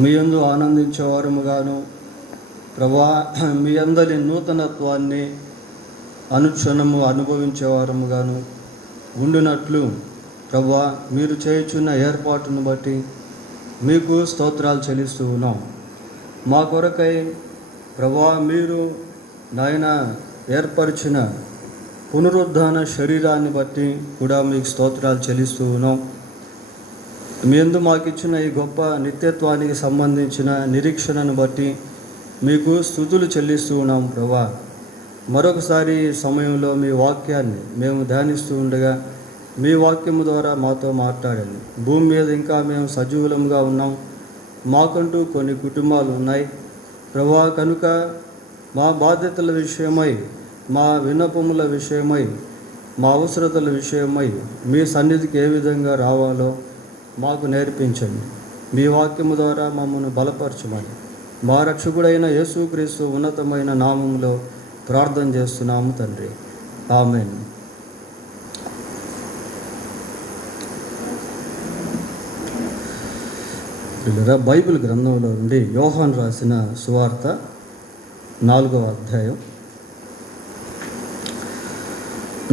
మీ యందు ఆనందించేవారముగాను ప్రభువా, మీ అందరి నూతనత్వాన్ని అనుక్షణము అనుభవించేవారముగాను ఉండినట్లు ప్రభువా, మీరు చేయుచున్న ఏర్పాటును బట్టి మీకు స్తోత్రాలు చెల్లిస్తూ ఉన్నాం. మా కొరకై ప్రభువా, మీరు నాయన ఏర్పరిచిన పునరుద్ధాన శరీరాన్ని బట్టి కూడా మీకు స్తోత్రాలు చెల్లిస్తూ ఉన్నాం. మీ యందు మాకు ఇచ్చిన ఈ గొప్ప నిత్యత్వానికి సంబంధించిన నిరీక్షణను బట్టి మీకు స్తుతులు చెల్లిస్తూ ఉన్నాం. ప్రభువా, మరొకసారి ఈ సమయంలో మీ వాక్యాన్ని మేము ధ్యానిస్తూ ఉండగా మీ వాక్యము ద్వారా మాతో మాట్లాడండి. భూమి మీద ఇంకా మేము సజీవులంగా ఉన్నాం. మాకంటూ కొన్ని కుటుంబాలు ఉన్నాయి ప్రభువా, కనుక మా బాధ్యతల విషయమై, మా విన్నపముల విషయమై, మా అవసరతల విషయమై మీ సన్నిధికి ఏ విధంగా రావాలో మాకు నేర్పించండి. మీ వాక్యము ద్వారా మమ్మల్ని బలపరచమని మా రక్షకుడైన యేసుక్రీస్తు ఉన్నతమైన నామములో ప్రార్థన చేస్తున్నాము తండ్రి, ఆమేన్. బైబిల్ గ్రంథంలో నుండి యోహాను రాసిన సువార్త 4వ అధ్యాయం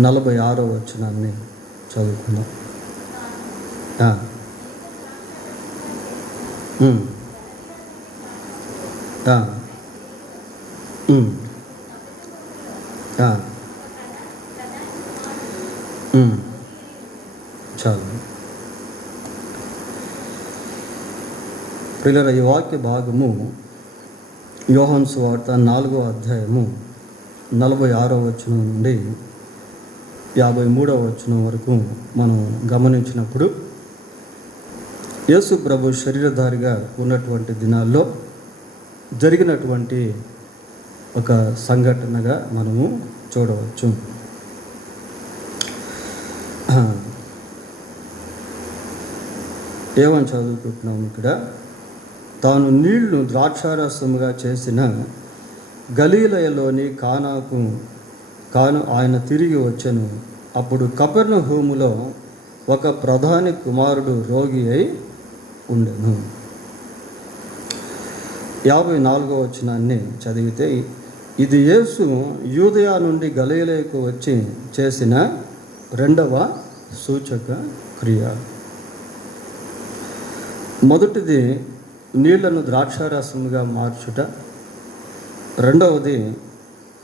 46వ వచనాన్ని చదువుకుందాం. చాలు ప్రియులారా, ఈ వాక్య భాగము యోహాను సువార్త 4వ అధ్యాయము 46వ వచనం నుండి 53వ వచనం వరకు మనం గమనించినప్పుడు యేసు ప్రభు శరీరధారిగా ఉన్నటువంటి దినాల్లో జరిగినటువంటి ఒక సంఘటనగా మనము చూడవచ్చు. ఏమని చదువుకుంటున్నాము ఇక్కడ? తాను నీళ్లు ద్రాక్షారసముగా చేసిన గలీలయలోని కానాకు ఆయన తిరిగి వచ్చెను. అప్పుడు కపెర్నహూములో ఒక ప్రధాని కుమారుడు రోగి అయి ఉండెను. 54వ వచనాన్ని చదివితే, ఇది యేసు యూదయ నుండి గలీలయకు వచ్చి చేసిన రెండవ సూచక క్రియ. మొదటిది నీళ్లను ద్రాక్షారసముగా మార్చుట, రెండవది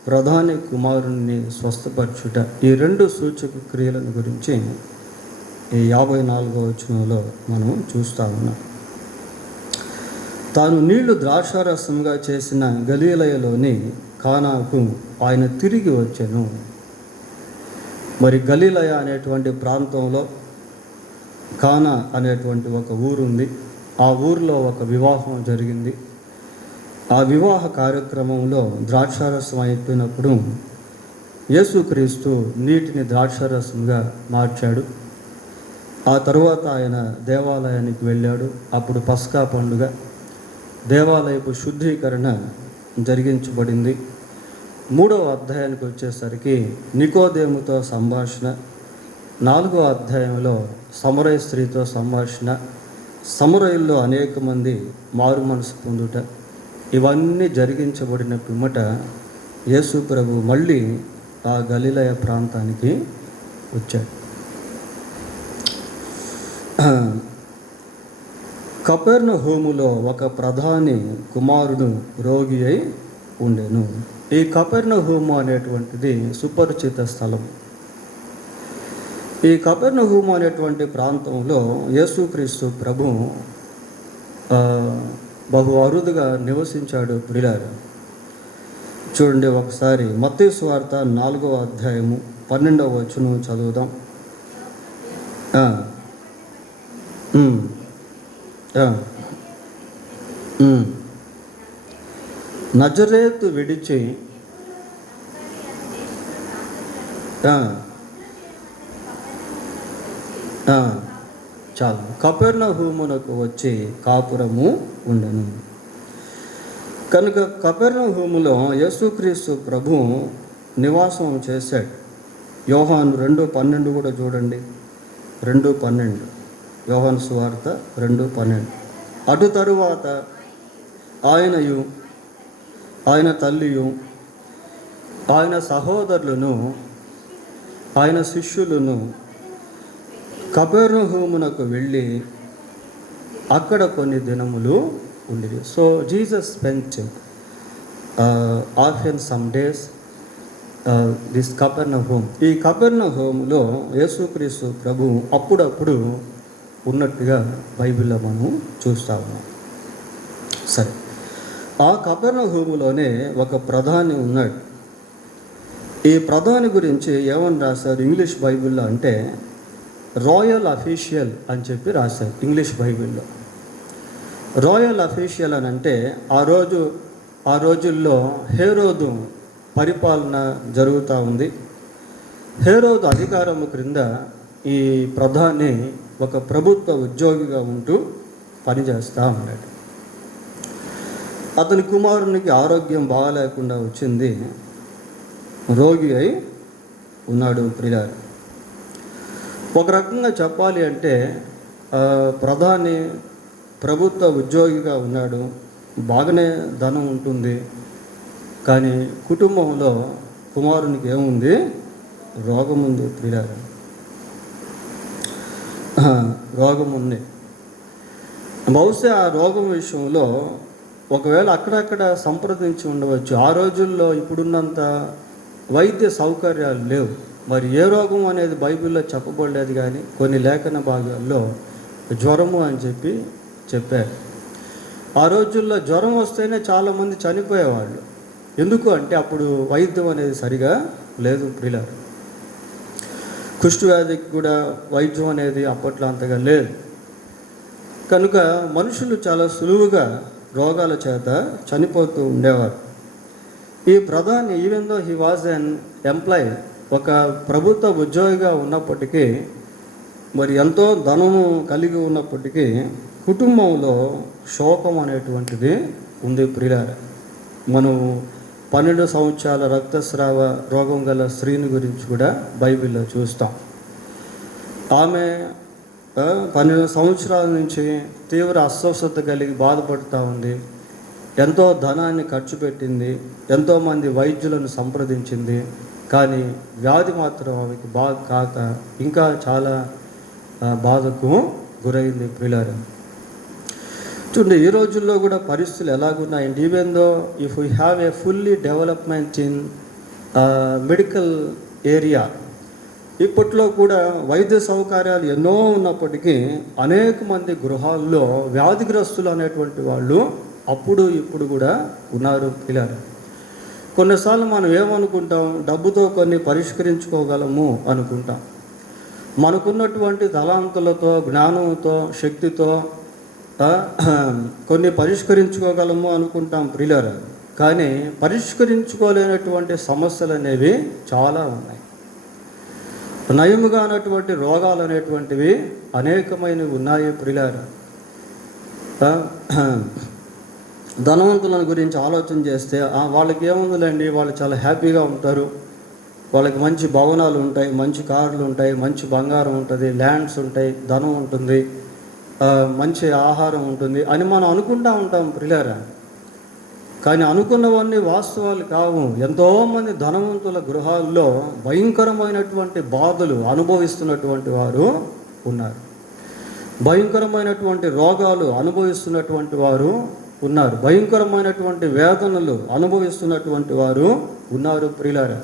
ప్రధాని కుమారుణ్ణి స్వస్థపరచుట. ఈ రెండు సూచక క్రియలను గురించి ఈ 54వ వచనంలో మనం చూస్తూ ఉన్నాం. తాను నీళ్లు ద్రాక్షారసముగా చేసిన గలీలయలోని కానాకు ఆయన తిరిగి వచ్చెను. మరి గలీలయ అనేటువంటి ప్రాంతంలో కానా అనేటువంటి ఒక ఊరుంది. ఆ ఊరిలో ఒక వివాహం జరిగింది. ఆ వివాహ కార్యక్రమంలో ద్రాక్షారసం అయిపోయినప్పుడు యేసుక్రీస్తు నీటిని ద్రాక్షారసంగా మార్చాడు. ఆ తరువాత ఆయన దేవాలయానికి వెళ్ళాడు. అప్పుడు పస్కా పండుగ, దేవాలయపు శుద్ధీకరణ జరిగించబడింది. 3వ అధ్యాయానికి వచ్చేసరికి నికోదేముతో సంభాషణ, 4వ అధ్యాయంలో సమరయ స్త్రీతో సంభాషణ, సమరయుల్లో అనేక మంది మారు మనసు పొందుట, ఇవన్నీ జరిగించబడిన పిమ్మట యేసు ప్రభు మళ్ళీ ఆ గలిలయ ప్రాంతానికి వచ్చాడు. కపెర్నహూములో ఒక ప్రధాని కుమారుడు రోగి అయి ఉండెను. ఈ కపెర్నహూము అనేటువంటిది సుపరిచిత స్థలం. ఈ కపెర్నహూము అనేటువంటి ప్రాంతంలో యేసుక్రీస్తు ప్రభు బహు అరుదుగా నివసించాడు. ప్రియులారా, చూడండి ఒకసారి మత్తయి సువార్త 4వ అధ్యాయము 12వ వచనం చదువుదాం. నజరేతు విడిచి చాలు కపెర్నహూమునకు వచ్చి కాపురము ఉండెను. కనుక కపెర్నహూములో యేసుక్రీస్తు ప్రభు నివాసం చేశాడు. యోహాను 2:12 కూడా చూడండి. 2:12 యోహాను సువార్త 2:12. అటు తరువాత ఆయనయు ఆయన తల్లియు ఆయన సహోదరులను ఆయన శిష్యులను కపెర్నహూమునకు వెళ్ళి అక్కడ కొన్ని దినములు ఉండేది. So Jesus spent often some days this Capernaum. ఈ కపెర్నహూములో యేసుక్రీస్తు ప్రభు అప్పుడప్పుడు ఉన్నట్టుగా బైబిల్లో మనం చూస్తూ ఉన్నాం. సరే, ఆ కపెర్నహూములోనే ఒక ప్రధాని ఉన్నాడు. ఈ ప్రధాని గురించి ఏమని రాశారు ఇంగ్లీష్ బైబిల్లో అంటే రాయల్ అఫీషియల్ అని చెప్పి రాశారు ఇంగ్లీష్ బైబిల్లో. రాయల్ అఫీషియల్ అని అంటే ఆ రోజుల్లో హేరోదు పరిపాలన జరుగుతూ ఉంది. హేరోదు అధికారము క్రింద ఈ ప్రధాని ఒక ప్రభుత్వ ఉద్యోగిగా ఉంటూ పనిచేస్తూ ఉన్నాడు. అతని కుమారునికి ఆరోగ్యం బాగాలేకుండా వచ్చింది, రోగి అయి ఉన్నాడు. ప్రియులారా, ఒక రకంగా చెప్పాలి అంటే ప్రధాని ప్రభుత్వ ఉద్యోగిగా ఉన్నాడు, బాగానే ధనం ఉంటుంది, కానీ కుటుంబంలో కుమారునికి ఏముంది? రోగం ఉంది. ప్రియులారా, రోగం ఉంది. బహుశా ఆ రోగం విషయంలో ఒకవేళ అక్కడక్కడ సంప్రదించి ఉండవచ్చు. ఆ రోజుల్లో ఇప్పుడున్నంత వైద్య సౌకర్యాలు లేవు. మరి ఏ రోగం అనేది బైబిల్లో చెప్పబడలేదు, కానీ కొన్ని లేఖన భాగాల్లో జ్వరము అని చెప్పారు. ఆ రోజుల్లో జ్వరం వస్తేనే చాలామంది చనిపోయేవాళ్ళు. ఎందుకు అంటే అప్పుడు వైద్యం అనేది సరిగా లేదు. ప్రియులారా, కుష్ఠవ్యాధికి కూడా వైద్యం అనేది అప్పట్లో అంతగా లేదు. కనుక మనుషులు చాలా సులువుగా రోగాల చేత చనిపోతూ ఉండేవారు. ఈ ప్రధాని even though he was an employee, ఒక ప్రభుత్వ ఉద్యోగిగా ఉన్నప్పటికీ, మరి ఎంతో ధనము కలిగి ఉన్నప్పటికీ కుటుంబంలో శోకం అనేటువంటిది ఉంది. ప్రియులారా, మనం 12 సంవత్సరాల రక్తస్రావ రోగం గల స్త్రీని గురించి కూడా బైబిల్లో చూస్తాం. ఆమె 12 సంవత్సరాల నుంచి తీవ్ర అస్వస్థత కలిగి బాధపడుతూ ఉంది. ఎంతో ధనాన్ని ఖర్చు పెట్టింది, ఎంతోమంది వైద్యులను సంప్రదించింది, కానీ వ్యాధి మాత్రం ఆమెకి బాగా కాక ఇంకా చాలా బాధకు గురైంది. ప్రియులారా, చూడండి, ఈ రోజుల్లో కూడా పరిస్థితులు ఎలాగున్నాయండి. Even though if we have a fully development in medical area, ఇప్పట్లో కూడా వైద్య సౌకర్యాలు ఎన్నో ఉన్నప్పటికీ అనేక మంది గృహాల్లో వ్యాధిగ్రస్తులు అనేటువంటి వాళ్ళు అప్పుడు ఇప్పుడు కూడా ఉన్నారు. ఇలా కొన్నిసార్లు మనం ఏమనుకుంటాం, డబ్బుతో కొన్ని పరిష్కరించుకోగలము అనుకుంటాం. మనకున్నటువంటి తలాంతులతో, జ్ఞానంతో, శక్తితో కొన్ని పరిష్కరించుకోగలము అనుకుంటాం. ప్రియులారా, కానీ పరిష్కరించుకోలేనటువంటి సమస్యలు అనేవి చాలా ఉన్నాయి. నయముగా ఉన్నటువంటి రోగాలు అనేటువంటివి అనేకమైనవి ఉన్నాయి. ప్రియులారా, ధనవంతుల గురించి ఆలోచన చేస్తే వాళ్ళకి ఏముందిలేండి, వాళ్ళు చాలా హ్యాపీగా ఉంటారు, వాళ్ళకి మంచి భవనాలు ఉంటాయి, మంచి కార్లు ఉంటాయి, మంచి బంగారం ఉంటుంది, ల్యాండ్స్ ఉంటాయి, ధనం ఉంటుంది, మంచి ఆహారం ఉంటుంది అని మనం అనుకుంటూ ఉంటాం. ప్రియులారా, కానీ అనుకున్నవన్నీ వాస్తవాలు కావు. ఎంతోమంది ధనవంతుల గృహాల్లో భయంకరమైనటువంటి బాధలు అనుభవిస్తున్నటువంటి వారు ఉన్నారు, భయంకరమైనటువంటి రోగాలు అనుభవిస్తున్నటువంటి వారు ఉన్నారు, భయంకరమైనటువంటి వేదనలు అనుభవిస్తున్నటువంటి వారు ఉన్నారు. ప్రియులారా,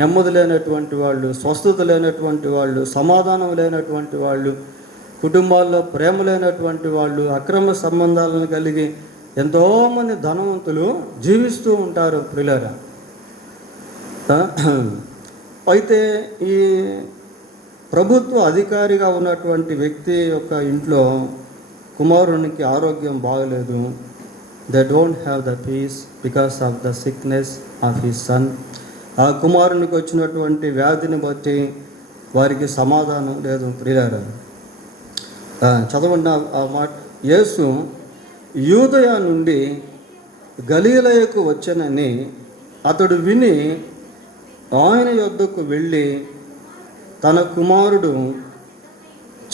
నెమ్మది లేనటువంటి వాళ్ళు, స్వస్థత లేనటువంటి వాళ్ళు, సమాధానం లేనటువంటి వాళ్ళు, కుటుంబాల్లో ప్రేమ లేనటువంటి వాళ్ళు, అక్రమ సంబంధాలను కలిగి ఎంతోమంది ధనవంతులు జీవిస్తూ ఉంటారు. ప్రియులారా, అయితే ఈ ప్రభుత్వ అధికారిగా ఉన్నటువంటి వ్యక్తి యొక్క ఇంట్లో కుమారునికి ఆరోగ్యం బాగలేదు. They don't have the peace because of the sickness of his son. ఆ కుమారునికి వచ్చినటువంటి వ్యాధిని బట్టి వారికి సమాధానం లేదు. ప్రియులారా, చదవండి ఆ మాట. యేసు యూదయ నుండి గలీలయకు వచ్చనని అతడు విని ఆయన యొద్దకు వెళ్ళి తన కుమారుడు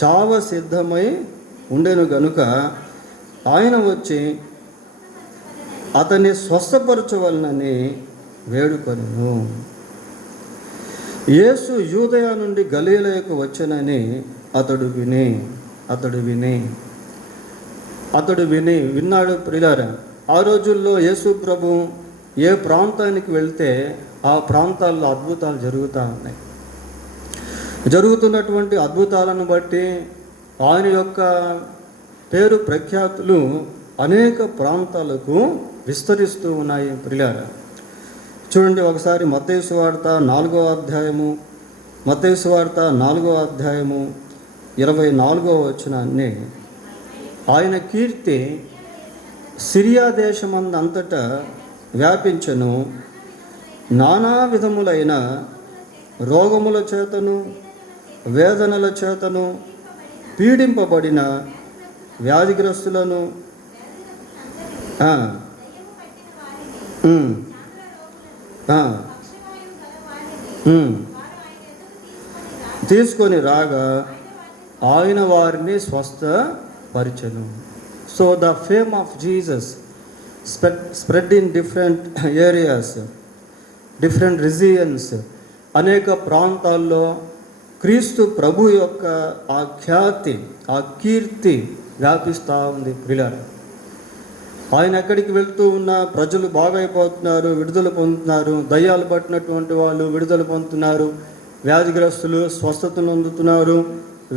చావ సిద్ధమై ఉండెను గనుక ఆయన వచ్చి అతన్ని స్వస్థపరచవలనని వేడుకొనెను. యేసు యూదయ నుండి గలిలయకు వచ్చెనని అతడు విన్నాడు. ప్రియులారా, ఆ రోజుల్లో యేసు ప్రభు ఏ ప్రాంతానికి వెళ్తే ఆ ప్రాంతాల్లో అద్భుతాలు జరుగుతూ ఉన్నాయి. జరుగుతున్నటువంటి అద్భుతాలను బట్టి ఆయన యొక్క పేరు ప్రఖ్యాతులు అనేక ప్రాంతాలకు విస్తరిస్తూ ఉన్నాయి. ప్రియులారా, చూడండి ఒకసారి మత్తయి సువార్త 4వ అధ్యాయము 24వ వచనాన్ని, ఆయన కీర్తి సిరియా దేశమందంతటా వ్యాపించెను. నానా విధములైన రోగముల చేతను వేదనల చేతను పీడింపబడిన వ్యాధిగ్రస్తులను తీసుకొని రాగా ఆయన వారిని స్వస్థపరిచెను. So the fame of Jesus spread in different areas, different regions. అనేక ప్రాంతాల్లో క్రీస్తు ప్రభు యొక్క ఆ ఖ్యాతి, ఆ కీర్తి వ్యాపిస్తూ ఉంది. ప్రియులారా, ఆయన ఎక్కడికి వెళ్తూ ఉన్నా ప్రజలు బాగైపోతున్నారు, విడుదల పొందుతున్నారు. దయ్యాలు పట్టినటువంటి వాళ్ళు విడుదల పొందుతున్నారు, వ్యాధిగ్రస్తులు స్వస్థతను అందుతున్నారు,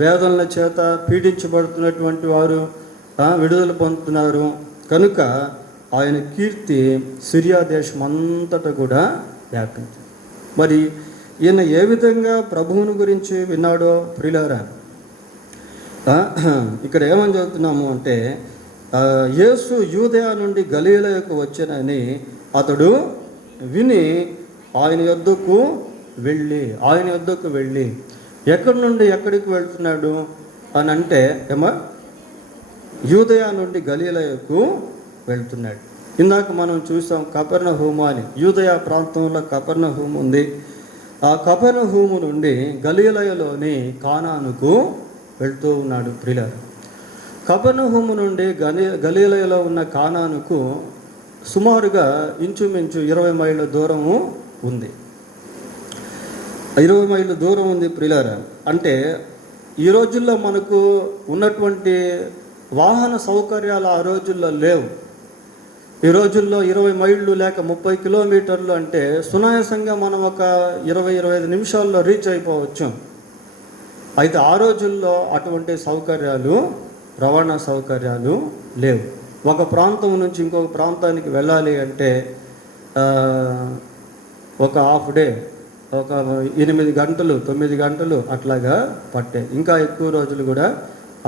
వేదనల చేత పీడించబడుతున్నటువంటి వారు విడుదల పొందుతున్నారు. కనుక ఆయన కీర్తి సిరియా దేశం అంతటా కూడా వ్యాపించింది. మరి ఈయన ఏ విధంగా ప్రభువుని గురించి విన్నాడో ప్రియులారా, ఇక్కడ ఏమని చదువుతున్నాము అంటే, యేసు యూదయ నుండి గలిలయకు వచ్చెనని అతడు విని ఆయన యొద్దకు వెళ్ళి ఎక్కడి నుండి ఎక్కడికి వెళ్తున్నాడు అని అంటే, యూదయ నుండి గలిలయకు వెళ్తున్నాడు. ఇందాక మనం చూసాం కపెర్నహూము అని. యూదయ ప్రాంతంలో కపెర్నహూము ఉంది. ఆ కపెర్నహూము నుండి గలిలయలోని కానానుకు వెళ్తూ ఉన్నాడు. ప్రియులారా, కపెర్నహూము నుండి గలిలయలో ఉన్న కానానుకు సుమారుగా ఇంచుమించు 20 మైళ్ళ దూరము ఉంది. 20 మైళ్ళ దూరం ఉంది. ప్రియులారా, అంటే ఈ రోజుల్లో మనకు ఉన్నటువంటి వాహన సౌకర్యాలు ఆ రోజుల్లో లేవు. ఈ రోజుల్లో 20 మైళ్ళు లేక 30 కిలోమీటర్లు అంటే సునాయాసంగా మనం ఒక 20-25 నిమిషాల్లో రీచ్ అయిపోవచ్చు. అయితే ఆ రోజుల్లో అటువంటి రవాణా సౌకర్యాలు లేవు. ఒక ప్రాంతం నుంచి ఇంకొక ప్రాంతానికి వెళ్ళాలి అంటే ఒక హాఫ్ డే, ఒక 8 గంటలు 9 గంటలు అట్లాగా పట్టే. ఇంకా ఎక్కువ రోజులు కూడా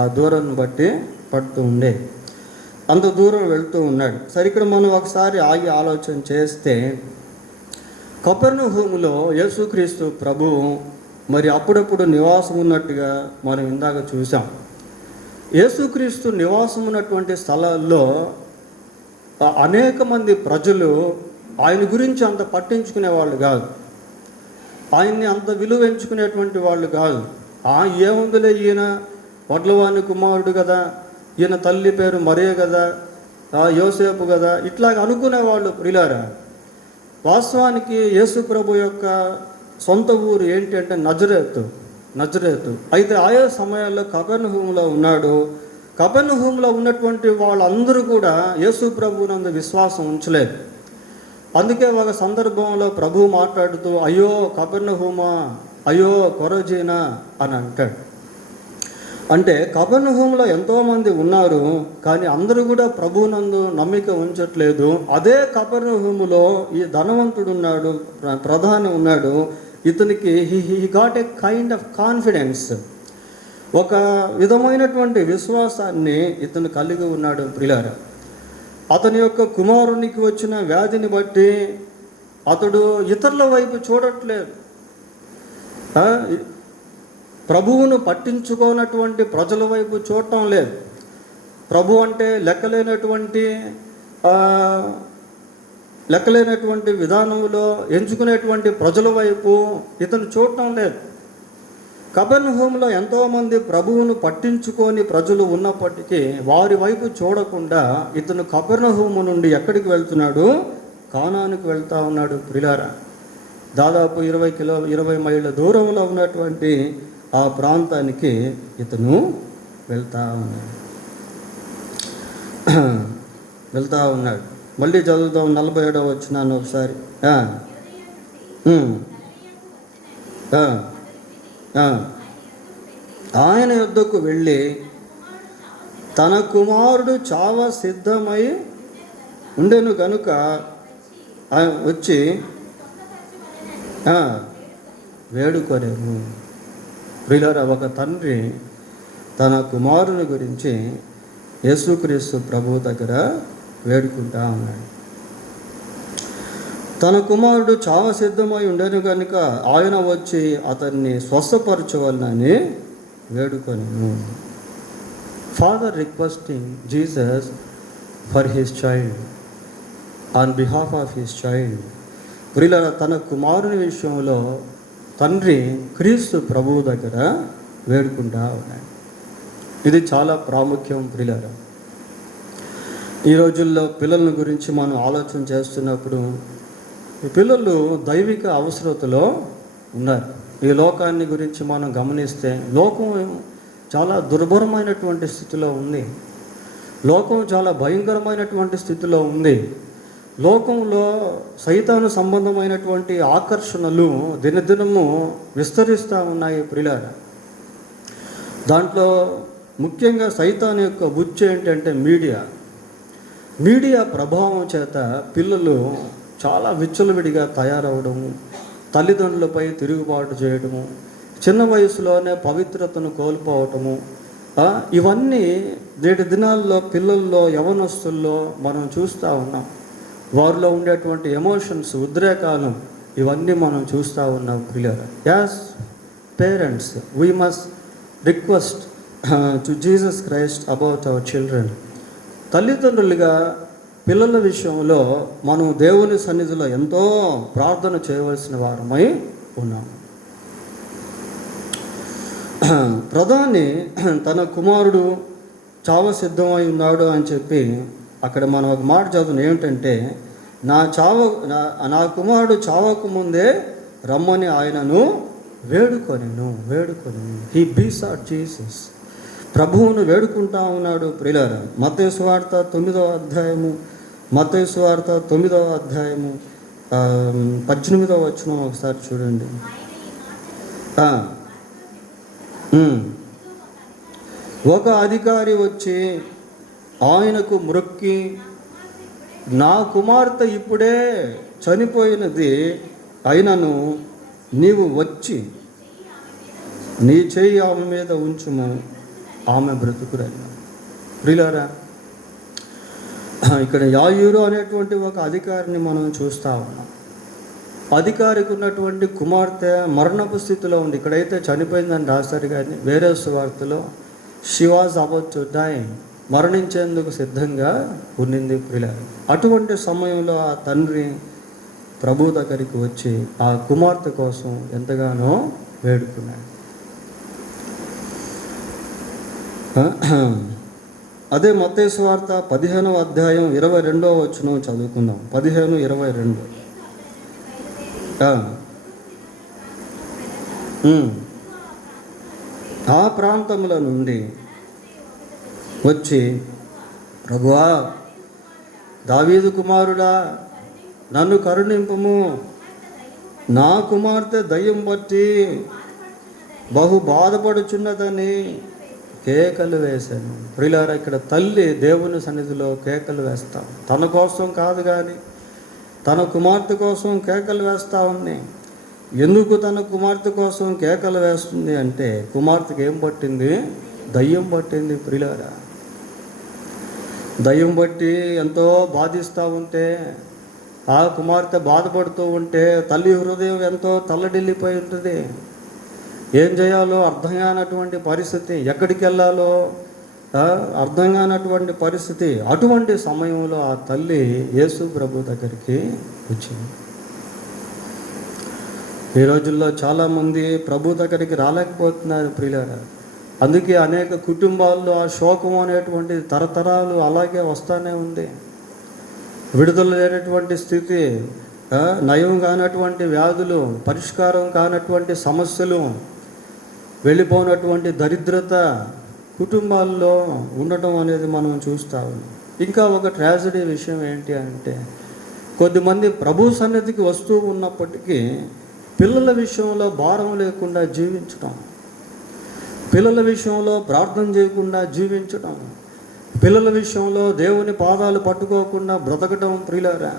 ఆ దూరాన్ని బట్టి పడుతూ ఉండే. అంత దూరం వెళ్తూ ఉన్నాడు. సరే, ఇక్కడ మనం ఒకసారి ఆగి ఆలోచన చేస్తే, కపెర్నహూములో యేసుక్రీస్తు ప్రభువు మరి అప్పుడప్పుడు నివాసం ఉన్నట్టుగా మనం ఇందాక చూసాం. యేసుక్రీస్తు నివాసం ఉన్నటువంటి స్థలాల్లో అనేక మంది ప్రజలు ఆయన గురించి అంత పట్టించుకునే వాళ్ళు కాదు, ఆయన్ని అంత విలువించుకునేటువంటి వాళ్ళు కాదు. ఏముందిలే, ఈయన వడ్లవాని కుమారుడు కదా, ఈయన తల్లి పేరు మరియ కదా, యోసేపు కదా, ఇట్లాగ అనుకునేవాళ్ళు. ప్రియులారా, వాస్తవానికి యేసు ప్రభు యొక్క సొంత ఊరు ఏంటి అంటే నజరేతు. అయితే ఆయా సమయాల్లో కపెర్నహూములో ఉన్నాడు. కపెర్నహూములో ఉన్నటువంటి వాళ్ళందరూ కూడా యేసు ప్రభువునందు విశ్వాసం ఉంచలేదు. అందుకే ఒక సందర్భంలో ప్రభు మాట్లాడుతూ, అయ్యో కపెర్నహూమా, అయ్యో కొరజీనా అని అంటాడు. అంటే కపెర్నహూములో ఎంతోమంది ఉన్నారు, కానీ అందరూ కూడా ప్రభువునందు నమ్మిక ఉంచట్లేదు. అదే కపెర్నహూములో ఈ ధనవంతుడు ఉన్నాడు, ప్రధాని ఉన్నాడు. ఇతనికి he got a kind of confidence, ఒక విధమైనటువంటి విశ్వాసాన్ని ఇతను కలిగి ఉన్నాడు. ప్రియులారా, అతని యొక్క కుమారునికి వచ్చిన వ్యాధిని బట్టి అతడు ఇతరుల వైపు చూడట్లేదు. ప్రభువును పట్టించుకోనటువంటి ప్రజల వైపు చూడటం లేదు. ప్రభు అంటే లెక్కలేనటువంటి విధానంలో ఎంచుకునేటువంటి ప్రజల వైపు ఇతను చూడటం లేదు. కపెర్నహూములో ఎంతోమంది ప్రభువును పట్టించుకొని ప్రజలు ఉన్నప్పటికీ వారి వైపు చూడకుండా ఇతను కపెర్నహూము నుండి ఎక్కడికి వెళ్తున్నాడు? కానానుకు వెళ్తా ఉన్నాడు ప్రియులారా. దాదాపు 20 మైళ్ళ దూరంలో ఉన్నటువంటి ఆ ప్రాంతానికి ఇతను వెళ్తా ఉన్నాడు. మళ్ళీ చదువుతాం 47వ వచనాన్ని ఒకసారి. ఆయన యొద్దకు వెళ్ళి తన కుమారుడు చావ సిద్ధమై ఉండెను కనుక వచ్చి వేడుకొనేను. ప్రియులారా, ఒక తండ్రి తన కుమారుని గురించి యేసుక్రీస్తు ప్రభువు దగ్గర వేడుకుంటా ఉన్నాడు. తన కుమారుడు చావ సిద్ధమై ఉండేను కనుక ఆయన వచ్చి అతన్ని స్వస్థపరచవాలని వేడుకొనేను. Father requesting Jesus for his child on behalf of his child. ప్రియులారా, తన కుమారుని విషయంలో తండ్రి క్రీస్తు ప్రభువు దగ్గర వేడుకుంటా ఉన్నాడు. ఇది చాలా ప్రాముఖ్యం ప్రియులారా. ఈ రోజుల్లో పిల్లల గురించి మనం ఆలోచన చేస్తున్నప్పుడు పిల్లలు దైవిక అవసరతలో ఉన్నారు. ఈ లోకాన్ని గురించి మనం గమనిస్తే లోకం చాలా దుర్భరమైనటువంటి స్థితిలో ఉంది. లోకం చాలా భయంకరమైనటువంటి స్థితిలో ఉంది. లోకంలో సైతాను సంబంధమైనటువంటి ఆకర్షణలు దినదినము విస్తరిస్తూ ఉన్నాయి ప్రియులారా. దాంట్లో ముఖ్యంగా సైతాను యొక్క బుచ్చి ఏంటంటే మీడియా ప్రభావం చేత పిల్లలు చాలా విచ్చలవిడిగా తయారవడము, తల్లిదండ్రులపై తిరుగుబాటు చేయడము, చిన్న వయసులోనే పవిత్రతను కోల్పోవటము, ఇవన్నీ నేటి దినాల్లో పిల్లల్లో యవనస్తుల్లో మనం చూస్తూ ఉన్నాం. వారిలో ఉండేటువంటి ఎమోషన్స్, ఉద్రేకాలు ఇవన్నీ మనం చూస్తూ ఉన్నాం ప్రియులారా. As parents we must request to Jesus Christ about our children. తల్లిదండ్రులుగా పిల్లల విషయంలో మనం దేవుని సన్నిధిలో ఎంతో ప్రార్థన చేయవలసిన వారమై ఉన్నాం. ప్రధాని తన కుమారుడు చావ సిద్ధమై ఉన్నాడు అని చెప్పి అక్కడ మనం ఒక మాట చదువును. ఏమిటంటే నా కుమారుడు చావకు ముందే రమ్మని ఆయనను వేడుకొనెను. He బీసాట్ Jesus. ప్రభువును వేడుకుంటా ఉన్నాడు ప్రియులారా. మత్తయి సువార్త 9వ అధ్యాయము 18వ వచనం ఒకసారి చూడండి. ఒక అధికారి వచ్చి ఆయనకు మ్రొక్కి, నా కుమార్తె ఇప్పుడే చనిపోయినది, అయినను నీవు వచ్చి నీ చెయ్యి ఆమె మీద ఉంచుము, ఆమె బ్రతుకురని. ప్రియులారా, ఇక్కడ యాయూరు అనేటువంటి ఒక అధికారిని మనం చూస్తూ ఉన్నాం. అధికారికి ఉన్నటువంటి కుమార్తె మరణపు స్థితిలో ఉంది. ఇక్కడైతే చనిపోయిందని రాశారు, కానీ వేరే సువార్తలో she was about to die, మరణించేందుకు సిద్ధంగా ఉన్నింది ప్రియులారా. అటువంటి సమయంలో ఆ తండ్రి ప్రభు దగ్గరికి వచ్చి ఆ కుమార్తె కోసం ఎంతగానో వేడుకున్నాడు. అదే మత్తయి సువార్త 15వ అధ్యాయం 22వ వచనం చదువుకుందాం. 15:22. ఆ ప్రాంతముల నుండి వచ్చి, ప్రభువా, దావీదు కుమారుడా, నన్ను కరుణింపుము, నా కుమార్తె దయ్యం బట్టి బహు బాధపడుచున్నదని కేకలు వేశాను. ప్రియులారా, ఇక్కడ తల్లి దేవుని సన్నిధిలో కేకలు వేస్తాం. తన కోసం కాదు కానీ తన కుమార్తె కోసం కేకలు వేస్తూ ఉంది. ఎందుకు తన కుమార్తె కోసం కేకలు వేస్తుంది అంటే, కుమార్తెకి ఏం పట్టింది? దయ్యం పట్టింది ప్రియులారా. దయ్యం బట్టి ఎంతో బాధిస్తూ ఉంటే, ఆ కుమార్తె బాధపడుతూ ఉంటే తల్లి హృదయం ఎంతో తల్లడిల్లిపోయి ఉంటుంది. ఏం చేయాలో అర్థం కానటువంటి పరిస్థితి, ఎక్కడికి వెళ్ళాలో అర్థం కానటువంటి పరిస్థితి. అటువంటి సమయంలో ఆ తల్లి యేసు ప్రభు దగ్గరికి వచ్చింది. ఈ రోజుల్లో చాలామంది ప్రభు దగ్గరికి రాలేకపోతున్నారు ప్రియులారా. అందుకే అనేక కుటుంబాల్లో ఆ శోకం అనేటువంటి తరతరాలు అలాగే వస్తూనే ఉంది. విడుదల లేనటువంటి స్థితి, నయం కానటువంటి వ్యాధులు, పరిష్కారం కానటువంటి సమస్యలు, వెళ్ళిపోయినటువంటి దరిద్రత కుటుంబాల్లో ఉండటం అనేది మనం చూస్తాము. ఇంకా ఒక ట్రాజడీ విషయం ఏంటి అంటే, కొద్దిమంది ప్రభు సన్నిధికి వస్తూ ఉన్నప్పటికీ పిల్లల విషయంలో భారం లేకుండా జీవించటం, పిల్లల విషయంలో ప్రార్థన చేయకుండా జీవించటం, పిల్లల విషయంలో దేవుని పాదాలు పట్టుకోకుండా బ్రతకటం ప్రియులారా.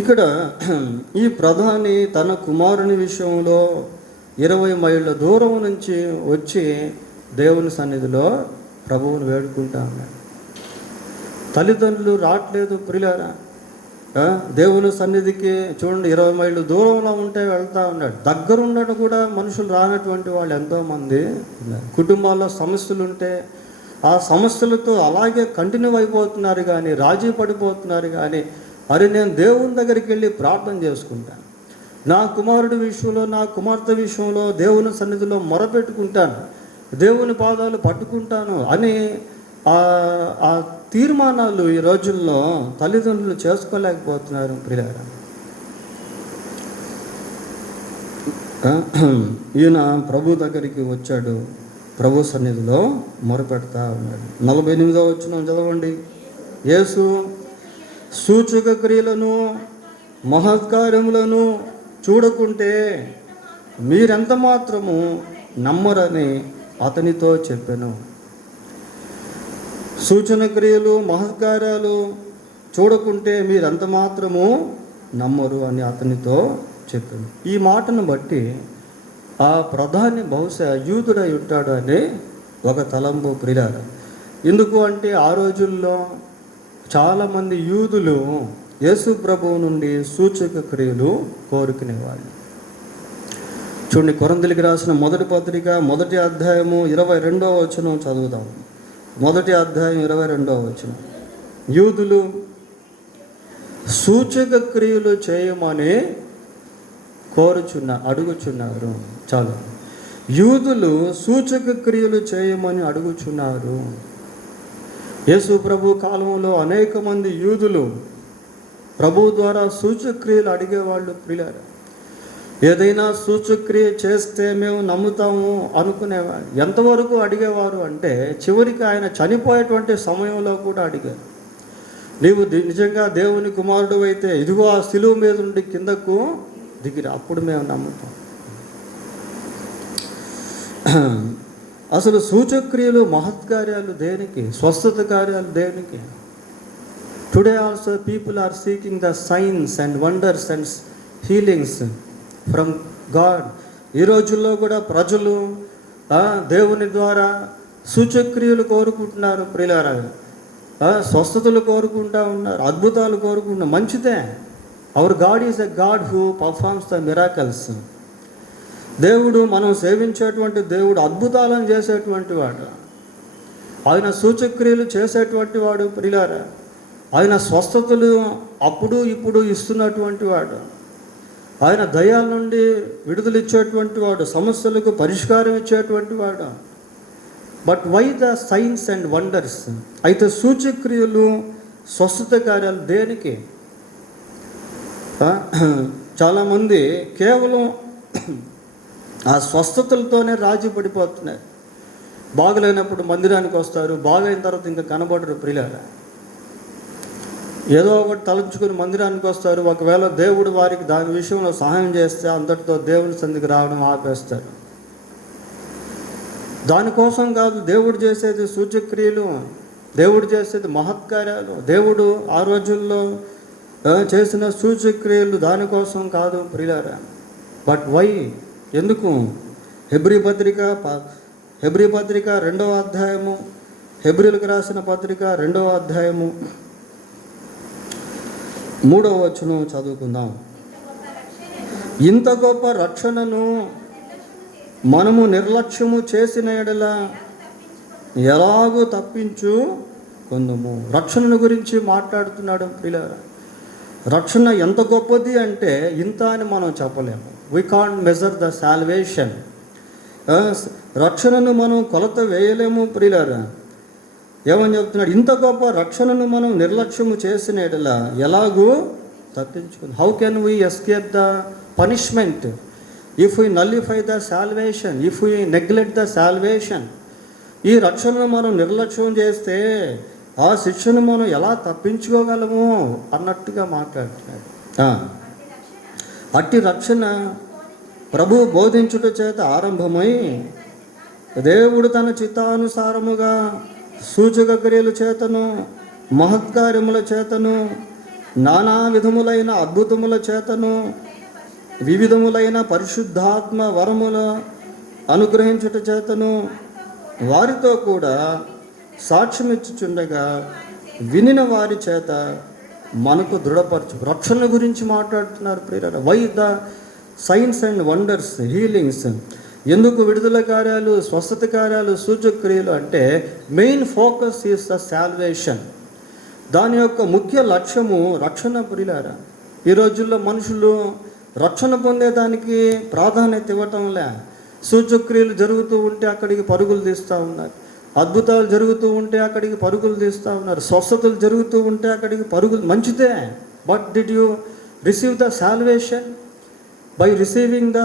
ఇక్కడ ఈ ప్రధాని తన కుమారుని విషయంలో 20 మైళ్ళ దూరం నుంచి వచ్చి దేవుని సన్నిధిలో ప్రభువుని వేడుకుంటా ఉన్నాడు. తల్లిదండ్రులు రావట్లేదు ప్రియులారా. దేవుని సన్నిధికి చూడండి, 20 మైళ్ళు దూరంలో ఉంటే వెళ్తూ ఉన్నాడు. దగ్గరున్నట్టు కూడా మనుషులు రానటువంటి వాళ్ళు ఎంతోమంది ఉన్నారు. కుటుంబాల్లో సమస్యలు ఉంటే ఆ సమస్యలతో అలాగే కంటిన్యూ అయిపోతున్నారు, కానీ రాజీ పడిపోతున్నారు. కానీ అరే, నేను దేవుని దగ్గరికి వెళ్ళి ప్రార్థన చేసుకుంటాను, నా కుమారుడి విషయంలో, నా కుమార్తె విషయంలో దేవుని సన్నిధిలో మొరపెట్టుకుంటాను, దేవుని పాదాలు పట్టుకుంటాను అని ఆ తీర్మానాలు ఈ రోజుల్లో తల్లిదండ్రులు చేసుకోలేకపోతున్నారు ప్రియులారా. ఈయన ప్రభు దగ్గరికి వచ్చాడు, ప్రభు సన్నిధిలో మొరపెడతా ఉన్నాడు. 48వ వచనం చదవండి. యేసు సూచక క్రియలను మహత్కార్యములను చూడకుంటే మీరెంత మాత్రము నమ్మరని అతనితో చెప్పాను. సూచన క్రియలు మహత్కార్యాలు చూడకుంటే మీరెంత మాత్రము నమ్మరు అని అతనితో చెప్పాను. ఈ మాటను బట్టి ఆ ప్రధాని బహుశా యూదుడై ఉంటాడు అని ఒక తలంపు ప్రియులారా. ఎందుకు అంటే ఆ రోజుల్లో చాలామంది యూదులు యేసు ప్రభువు నుండి సూచక క్రియలు కోరుకునేవాళ్ళు. చూడండి, కొరింథీయులకు రాసిన మొదటి పత్రిక 1వ అధ్యాయము 22వ వచనం చదువుదాం. 1వ అధ్యాయం 22వ వచనం. యూదులు సూచక క్రియలు చేయమని అడుగుచున్నారు. చాలు, యూదులు సూచక క్రియలు చేయమని అడుగుచున్నారు. యేసు ప్రభు కాలంలో అనేక మంది యూదులు ప్రభు ద్వారా సూచక్రియలు అడిగేవాళ్ళు ప్రియులారా. ఏదైనా సూచక్రియ చేస్తే మేము నమ్ముతాము అనుకునేవాళ్ళు. ఎంతవరకు అడిగేవారు అంటే చివరికి ఆయన చనిపోయేటువంటి సమయంలో కూడా అడిగారు, నీవు నిజంగా దేవుని కుమారుడు అయితే ఇదిగో ఆ శిలువ మీద నుండి కిందకు దిగిరా, అప్పుడు మేము నమ్ముతాం. అసలు సూచక్రియలు మహత్కార్యాలు దేనికి? స్వస్థత కార్యాలు దేనికి? Today also people are seeking the signs and wonders and healings from God. ఈ రోజుల్లో కూడా ప్రజలు దేవుని ద్వారా సూచక్రియలు కోరుకుంటున్నారు ప్రియులారా. స్వస్థతలు కోరుకుంటూ ఉన్నారు, అద్భుతాలు కోరుకుంటున్నారు. మంచిదే. Hour God is a God who performs the miracles. దేవుడు, మనం సేవించేటువంటి దేవుడు అద్భుతాలను చేసేటువంటి వాడు. ఆయన సూచక్రియలు చేసేటువంటి వాడు ప్రియులారా. ఆయన స్వస్థతలు అప్పుడు ఇప్పుడు ఇస్తున్నటువంటి వాడు. ఆయన దయ్యాల నుండి విడుదల ఇచ్చేటువంటి వాడు, సమస్యలకు పరిష్కారం ఇచ్చేటువంటి వాడు. But why the signs and wonders? అయితే సూచక్రియలు స్వస్థత కార్యాలు దేనికి? చాలామంది కేవలం ఆ స్వస్థతలతోనే రాజీ పడిపోతున్నారు. బాగలేనప్పుడు మందిరానికి వస్తారు, బాగైన తర్వాత ఇంకా కనబడరు ప్రియులారా. ఏదో ఒకటి తలంచుకుని మందిరానికి వస్తారు. ఒకవేళ దేవుడు వారికి దాని విషయంలో సహాయం చేస్తే అంతటితో దేవుని సన్నిధికి రావడం ఆపేస్తారు. దానికోసం కాదు దేవుడు చేసేది సూచక్రియలు, దేవుడు చేసేది మహత్కార్యాలు. దేవుడు ఆ రోజుల్లో చేసిన సూచక్రియలు దానికోసం కాదు ప్రియులారా. But why? ఎందుకు? హెబ్రీ పత్రిక 2వ అధ్యాయము, హెబ్రీలకు రాసిన పత్రిక 2వ అధ్యాయము 3వ వచనం చదువుకుందాం. ఇంత గొప్ప రక్షణను మనము నిర్లక్ష్యము చేసిన ఎడల ఎలాగూ తప్పించుకొందుము. రక్షణను గురించి మాట్లాడుతున్నాడు ప్రియులారా. రక్షణ ఎంత గొప్పది అంటే ఇంత అని మనం చెప్పలేము. We can't measure the salvation. రక్షణను మనం కొలత వేయలేము ప్రియులారా. ఏమని చెప్తున్నాడు? ఇంత గొప్ప రక్షణను మనం నిర్లక్ష్యము చేసిన యెడల ఎలాగూ తప్పించుకుంది. How can we escape the punishment if we nullify the salvation, if we neglect the salvation? ఈ రక్షణను మనం నిర్లక్ష్యం చేస్తే ఆ శిక్షను మనం ఎలా తప్పించుకోగలము అన్నట్టుగా మాట్లాడుతున్నాడు. అట్టి రక్షణ ప్రభు బోధించుట చేత ఆరంభమై దేవుడు తన చిత్తానుసారముగా సూచక క్రియల చేతను మహత్కార్యముల చేతను నానా విధములైన అద్భుతముల చేతను వివిధములైన పరిశుద్ధాత్మ వరముల అనుగ్రహించుట చేతను వారితో కూడా సాక్ష్యమిచ్చుచుండగా వినిన వారి చేత మనకు దృఢపరచు. రక్షణ గురించి మాట్లాడుతున్నారు ప్రియులారా. Why the signs and wonders, healings? ఎందుకు విడుదల కార్యాలు, స్వస్థత కార్యాలు, సూచక క్రియలు అంటే main focus is the salvation. దాని యొక్క ముఖ్య లక్ష్యము రక్షణ ప్రియులారా. ఈ రోజుల్లో మనుషులు రక్షణ పొందేదానికి ప్రాధాన్యత ఇవ్వటంలే. సూచక క్రియలు జరుగుతూ ఉంటే అక్కడికి పరుగులు తీస్తూ ఉన్నారు, అద్భుతాలు జరుగుతూ ఉంటే అక్కడికి పరుగులు తీస్తూ ఉన్నారు, స్వస్థతలు జరుగుతూ ఉంటే అక్కడికి పరుగులు. మంచిదే, but did you receive the salvation by receiving the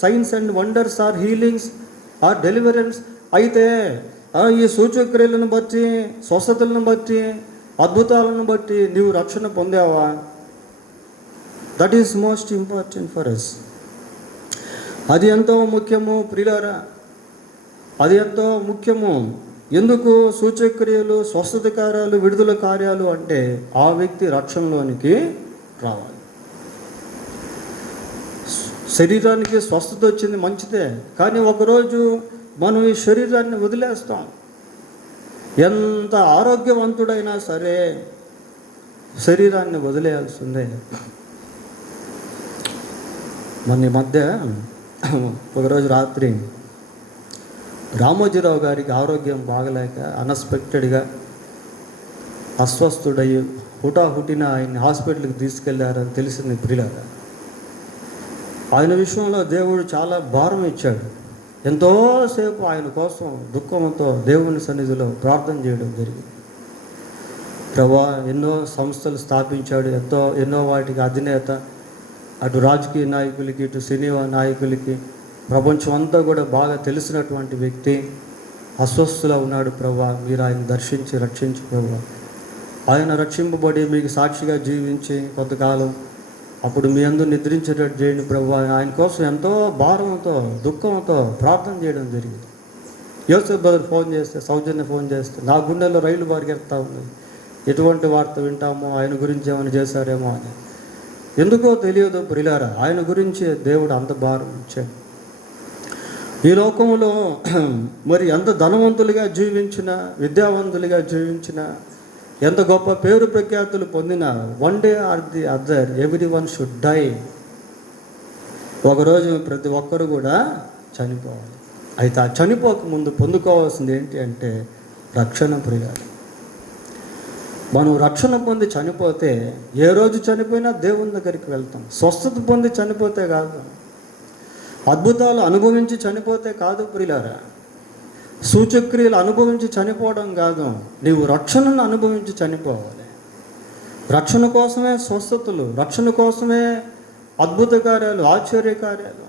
signs and wonders or healings or deliverance? అయితే ఈ సూచక క్రియలను బట్టి, స్వస్థతలను బట్టి, అద్భుతాలను బట్టి నీవు రక్షణ పొందావా? That is most important for us. అది ఎంతో ముఖ్యము ప్రియులారా, అది ఎంతో ముఖ్యము. ఎందుకు సూచక క్రియలు, స్వస్థత కార్యాలు, విడుదల కార్యాలు అంటే ఆ వ్యక్తి రక్షణలోనికి రావాలి. శరీరానికి స్వస్థత వచ్చింది, మంచిదే. కానీ ఒకరోజు మనం ఈ శరీరాన్ని వదిలేస్తాం. ఎంత ఆరోగ్యవంతుడైనా సరే శరీరాన్ని వదిలేయాల్సిందే. మన ఈ మధ్య ఒకరోజు రాత్రి రామోజీరావు గారికి ఆరోగ్యం బాగలేక అన్ఎక్స్పెక్టెడ్గా అస్వస్థుడయ్యి హుటాహుటిన ఆయన్ని హాస్పిటల్కి తీసుకెళ్లారని తెలిసింది ప్రియులారా. ఆయన విషయంలో దేవుడు చాలా భారం ఇచ్చాడు. ఎంతోసేపు ఆయన కోసం దుఃఖంతో దేవుని సన్నిధిలో ప్రార్థన చేయడం జరిగింది. ప్రభువా, ఎన్నో సంస్థలు స్థాపించాడు, ఎన్నో వాటికి అధినేత, అటు రాజకీయ నాయకులకి, ఇటు సినిమా నాయకులకి, ప్రపంచం అంతా కూడా బాగా తెలిసినటువంటి వ్యక్తి అస్వస్థలో ఉన్నాడు. ప్రభువా, మీరు ఆయన దర్శించి రక్షించి ప్రభువా, ఆయన రక్షింపబడి మీకు సాక్షిగా జీవించి కొంతకాలం అప్పుడు మీ అందు నిద్రించేటట్టు చేయండి ప్రభువా. ఆయన కోసం ఎంతో భారంతో, దుఃఖంతో ప్రార్థన చేయడం జరిగింది. యోసేఫ్ బ్రదర్ ఫోన్ చేస్తే, సౌజన్య ఫోన్ చేస్తే నా గుండెల్లో రైలు పరిగెడతా ఉంది. ఎటువంటి వార్త వింటామో, ఆయన గురించి ఏమైనా చేశారేమో అని. ఎందుకో తెలియదు ప్రియులారా, ఆయన గురించి దేవుడు అంత భారం ఇచ్చాడు. ఈ లోకంలో మరి ఎంత ధనవంతులుగా జీవించిన, విద్యావంతులుగా జీవించిన, ఎంత గొప్ప పేరు ప్రఖ్యాతులు పొందిన, one day or the other everyone should die. ఒకరోజు ప్రతి ఒక్కరు కూడా చనిపోవాలి. అయితే ఆ చనిపోక ముందు పొందుకోవాల్సింది ఏంటి అంటే రక్షణ ప్రియులారా. మనం రక్షణ పొంది చనిపోతే, ఏ రోజు చనిపోయినా దేవుని దగ్గరికి వెళ్తాం. స్వస్థత పొంది చనిపోతే కాదు, అద్భుతాలు అనుభవించి చనిపోతే కాదు ప్రియులారా, సూచక్రియలు అనుభవించి చనిపోవడం కాదు, నీవు రక్షణను అనుభవించి చనిపోవాలి. రక్షణ కోసమే స్వస్థతలు, రక్షణ కోసమే అద్భుత కార్యాలు, ఆశ్చర్య కార్యాలు.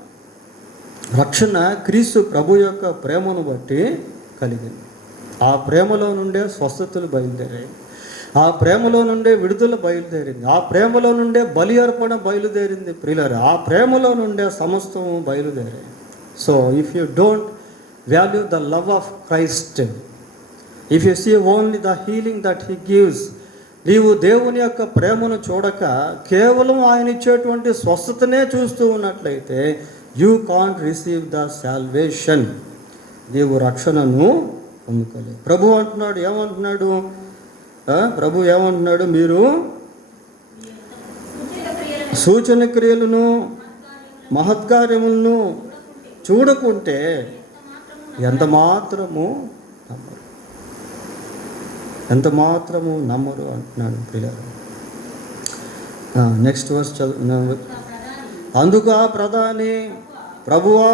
రక్షణ క్రీస్తు ప్రభు యొక్క ప్రేమను బట్టి కలిగింది. ఆ ప్రేమలో నుండే స్వస్థతలు బయలుదేరాయి, ఆ ప్రేమలో నుండే విడుదల బయలుదేరింది, ఆ ప్రేమలో నుండే బలి అర్పణ బయలుదేరింది ప్రియులారా. ఆ ప్రేమలో నుండే సమస్తము బయలుదేరాయి. So if you don't value the love of Christ, if you see only the healing that he gives, నీవు దేవుని యొక్క ప్రేమను చూడక కేవలం ఆయన ఇచ్చేటువంటి స్వస్థతనే చూస్తూ ఉన్నట్లయితే you can't receive the salvation. నీవు రక్షణను పొందుకోలేదు. ప్రభు అంటున్నాడు, ఏమంటున్నాడు? ప్రభు ఏమంటున్నాడు? మీరు సూచన క్రియలను, మహత్కార్యములను చూడకుంటే ఎంత మాత్రము నమ్మరు అంటున్నాడు ప్రియులారా. నెక్స్ట్ వర్స్ చదువు. అందుకు ఆ ప్రధాని, ప్రభువా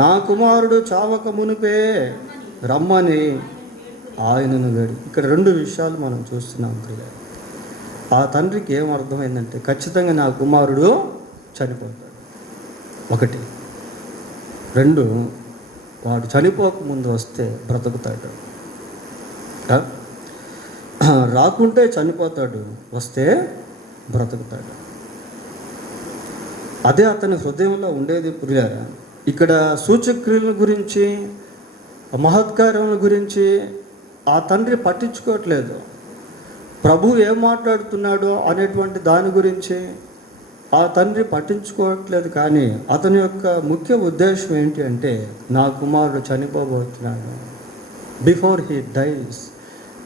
నా కుమారుడు చావక మునిపే రమ్మని ఆయనను వేడు. ఇక్కడ 2 విషయాలు మనం చూస్తున్నాం ప్రియ. ఆ తండ్రికి ఏం అర్థమైందంటే ఖచ్చితంగా నా కుమారుడు చనిపోతాడు, 1. 2, వాడు చనిపోకముందు వస్తే బ్రతుకుతాడు, రాకుంటే చనిపోతాడు, వస్తే బ్రతుకుతాడు. అదే అతని హృదయంలో ఉండేది ప్రియులారా. ఇక్కడ సూచక్రియల గురించి, మహత్కార్యముల గురించి ఆ తండ్రి పట్టించుకోవట్లేదు. ప్రభువు ఏం మాట్లాడుతున్నాడో అనేటువంటి దాని గురించి ఆ తండ్రి పట్టించుకోవట్లేదు. కానీ అతని యొక్క ముఖ్య ఉద్దేశం ఏంటి అంటే, నా కుమారుడు చనిపోబోతున్నాడు, బిఫోర్ హీ డైస్,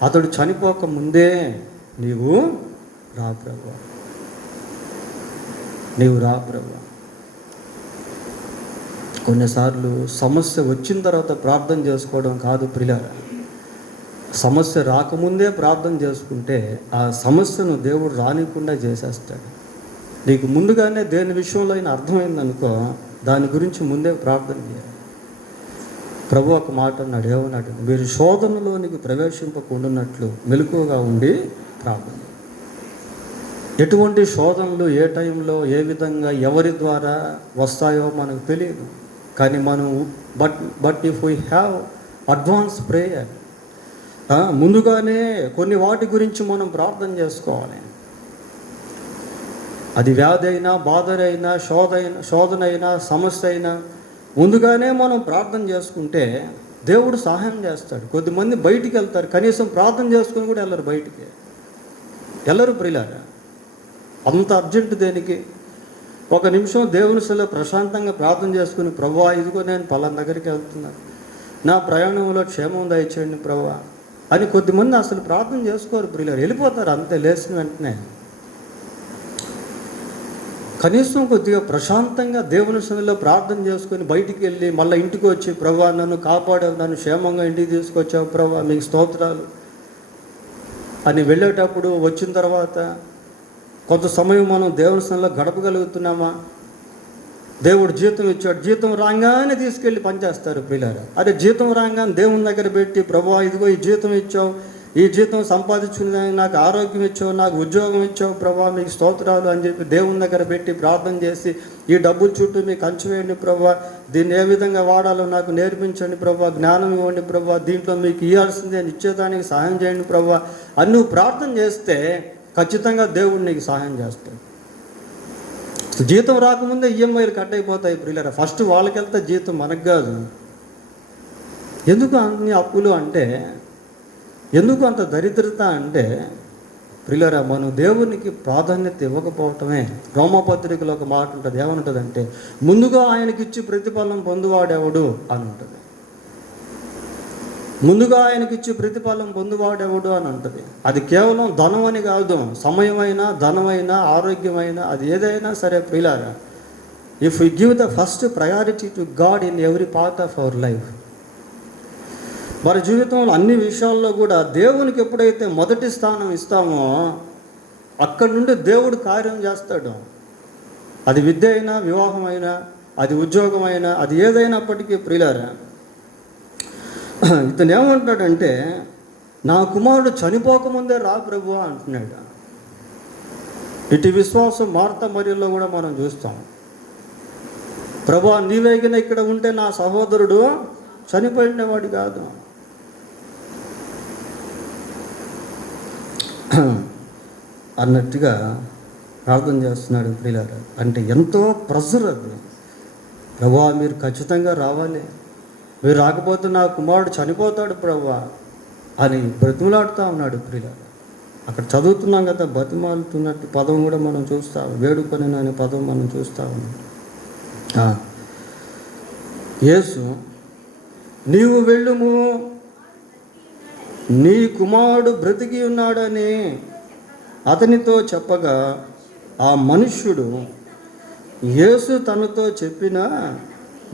అతడు చనిపోక ముందే నీవు రా ప్రభువా, నీవు రా ప్రభువా. కొన్నిసార్లు సమస్య వచ్చిన తర్వాత ప్రార్థన చేసుకోవడం కాదు ప్రియులారా, సమస్య రాకముందే ప్రార్థన చేసుకుంటే ఆ సమస్యను దేవుడు రానికుండా చేసేస్తాడు. నీకు ముందుగానే దేని విషయంలో అయినా అర్థమైందనుకో, దాని గురించి ముందే ప్రార్థన చేయాలి. ప్రభు ఒక మాట అన్నాడు, ఏమన్నాడు? మీరు శోధనలోనికి ప్రవేశింపకుండాన్నట్లు మెలకువగా ఉండి ప్రార్థన. ఎటువంటి శోధనలు ఏ టైంలో ఏ విధంగా ఎవరి ద్వారా వస్తాయో మనకు తెలియదు. కానీ మనం but if we have advance prayer, ముందుగానే కొన్ని వాటి గురించి మనం ప్రార్థన చేసుకోవాలి. అది వ్యాధి అయినా, బాధ అయినా, శోధన అయినా, సమస్య అయినా ముందుగానే మనం ప్రార్థన చేసుకుంటే దేవుడు సహాయం చేస్తాడు. కొద్దిమంది బయటికి వెళ్తారు, కనీసం ప్రార్థన చేసుకుని కూడా వెళ్ళరు, బయటికి వెళ్ళరు ప్రియులారా. అంత అర్జెంటు దేనికి? 1 నిమిషం దేవుని సన్నిధిలో ప్రశాంతంగా ప్రార్థన చేసుకుని, ప్రభువా ఇదిగో నేను పలానా దగ్గరికి వెళ్తున్నాను, నా ప్రయాణంలో క్షేమం దయచేయండి ప్రభువా అని కొద్దిమంది అసలు ప్రార్థన చేసుకోరు ప్రియులారా, వెళ్ళిపోతారు అంతే లేచిన వెంటనే. కనీసం కొద్దిగా ప్రశాంతంగా దేవుని సన్నిధిలో ప్రార్థన చేసుకొని బయటికి వెళ్ళి మళ్ళీ ఇంటికి వచ్చి, ప్రభువా నన్ను కాపాడావు, నన్ను క్షేమంగా ఇంటికి తీసుకొచ్చావు ప్రభువా, మీకు స్తోత్రాలు అని వెళ్ళేటప్పుడు, వచ్చిన తర్వాత కొంత సమయం మనం దేవుని సన్నిధిలో గడపగలుగుతున్నామా? దేవుడు జీతం ఇచ్చాడు, జీతం రాగానే తీసుకెళ్ళి పనిచేస్తారు ప్రియులారా. అదే జీతం రాగానే దేవుని దగ్గర పెట్టి, ప్రభువా ఇదిగో ఈ జీతం ఇచ్చావు, ఈ జీతం సంపాదించుకునే నాకు ఆరోగ్యం ఇచ్చావు, నాకు ఉద్యోగం ఇచ్చావు ప్రభువా, మీకు స్తోత్రాలు అని చెప్పి దేవుని దగ్గర పెట్టి ప్రార్థన చేసి, ఈ డబ్బుల చుట్టూ మీకు కంచి వేయండి ప్రభువా, దీన్ని ఏ విధంగా వాడాలో నాకు నేర్పించండి ప్రభువా, జ్ఞానం ఇవ్వండి ప్రభువా, దీంట్లో మీకు ఇవ్వాల్సిందే ఇచ్చేదానికి సహాయం చేయండి ప్రభువా అని నువ్వు ప్రార్థన చేస్తే ఖచ్చితంగా దేవుడు నీకు సహాయం చేస్తాడు. జీతం రాకముందే ఈఎంఐలు కట్ అయిపోతాయి ప్రియులారా. ఫస్ట్ వాళ్ళకి వెళ్తే జీతం మనకు కాదు. ఎందుకు అన్ని అప్పులు అంటే, ఎందుకు అంత దరిద్రత అంటే ప్రియులారా, మనం దేవునికి ప్రాధాన్యత ఇవ్వకపోవటమే. రోమాపత్రికలో ఒక మాట ఉంటుంది, ఏమనుంటుందంటే, ముందుగా ఆయనకిచ్చి ప్రతిఫలం పొందువాడెవడు అని ఉంటుంది. ముందుగా ఆయనకిచ్చి ప్రతిఫలం పొందువాడెవడు అని ఉంటుంది. అది కేవలం ధనం అని కాదు, సమయమైనా, ధనమైనా, ఆరోగ్యమైనా, అది ఏదైనా సరే ప్రియులారా, if you give the first priority to God in every part of our life, మన జీవితంలో అన్ని విషయాల్లో కూడా దేవునికి ఎప్పుడైతే మొదటి స్థానం ఇస్తామో అక్కడి నుండి దేవుడు కార్యం చేస్తాడు. అది విద్య అయినా, వివాహం అయినా, అది ఉద్యోగం అయినా, అది ఏదైనప్పటికీ ప్రియులారా, ఇతను ఏమంటాడంటే, నా కుమారుడు చనిపోకముందే రా ప్రభువా అంటున్నాడు. ఇటు విశ్వాసం మార్తా మరియలో కూడా మనం చూస్తాం. ప్రభువా నీవేగిన ఇక్కడ ఉంటే నా సహోదరుడు చనిపోయినవాడు కాదు అన్నట్టుగా ప్రార్థన చేస్తున్నాడు ప్రియులారా. అంటే ఎంతో ప్రెజర్ అది. ప్రభువా మీరు ఖచ్చితంగా రావాలి, మీరు రాకపోతే నా కుమారుడు చనిపోతాడు ప్రభువా అని బ్రతిమలాడుతూ ఉన్నాడు ప్రియులారా. అక్కడ చదువుతున్నాం కదా, బతిమాలుతున్నట్టు పదం కూడా మనం చూస్తాం, వేడుకొని అనే పదం మనం చూస్తూ ఉన్నాం. యేసు నీవు వెళ్ళుము, నీ కుమారుడు బ్రతికి ఉన్నాడని అతనితో చెప్పగా ఆ మనుష్యుడు యేసు తనతో చెప్పిన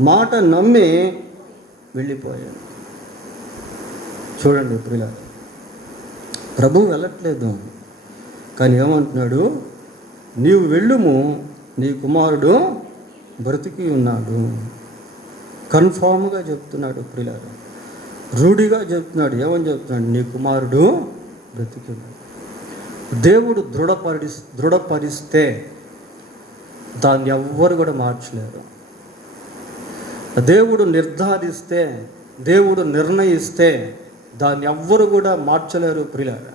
మాట నమ్మి వెళ్ళిపోయాడు. చూడండి ప్రియులారా, ప్రభువు వెళ్ళట్లేదు, కానీ ఏమంటున్నాడు? నీవు వెళ్ళుము, నీ కుమారుడు బ్రతికి ఉన్నాడు. కన్ఫామ్గా చెప్తున్నాడు ప్రియులారా, రూఢిగా చెప్తున్నాడు. ఏమని చెప్తున్నాడు? నీ కుమారుడు బ్రతికి ఉన్నాడు. దేవుడు దృఢపరిస్తే దాన్ని ఎవ్వరు కూడా మార్చలేరు. దేవుడు నిర్ధారిస్తే, దేవుడు నిర్ణయిస్తే దాన్ని ఎవ్వరు కూడా మార్చలేరు ప్రియులారా.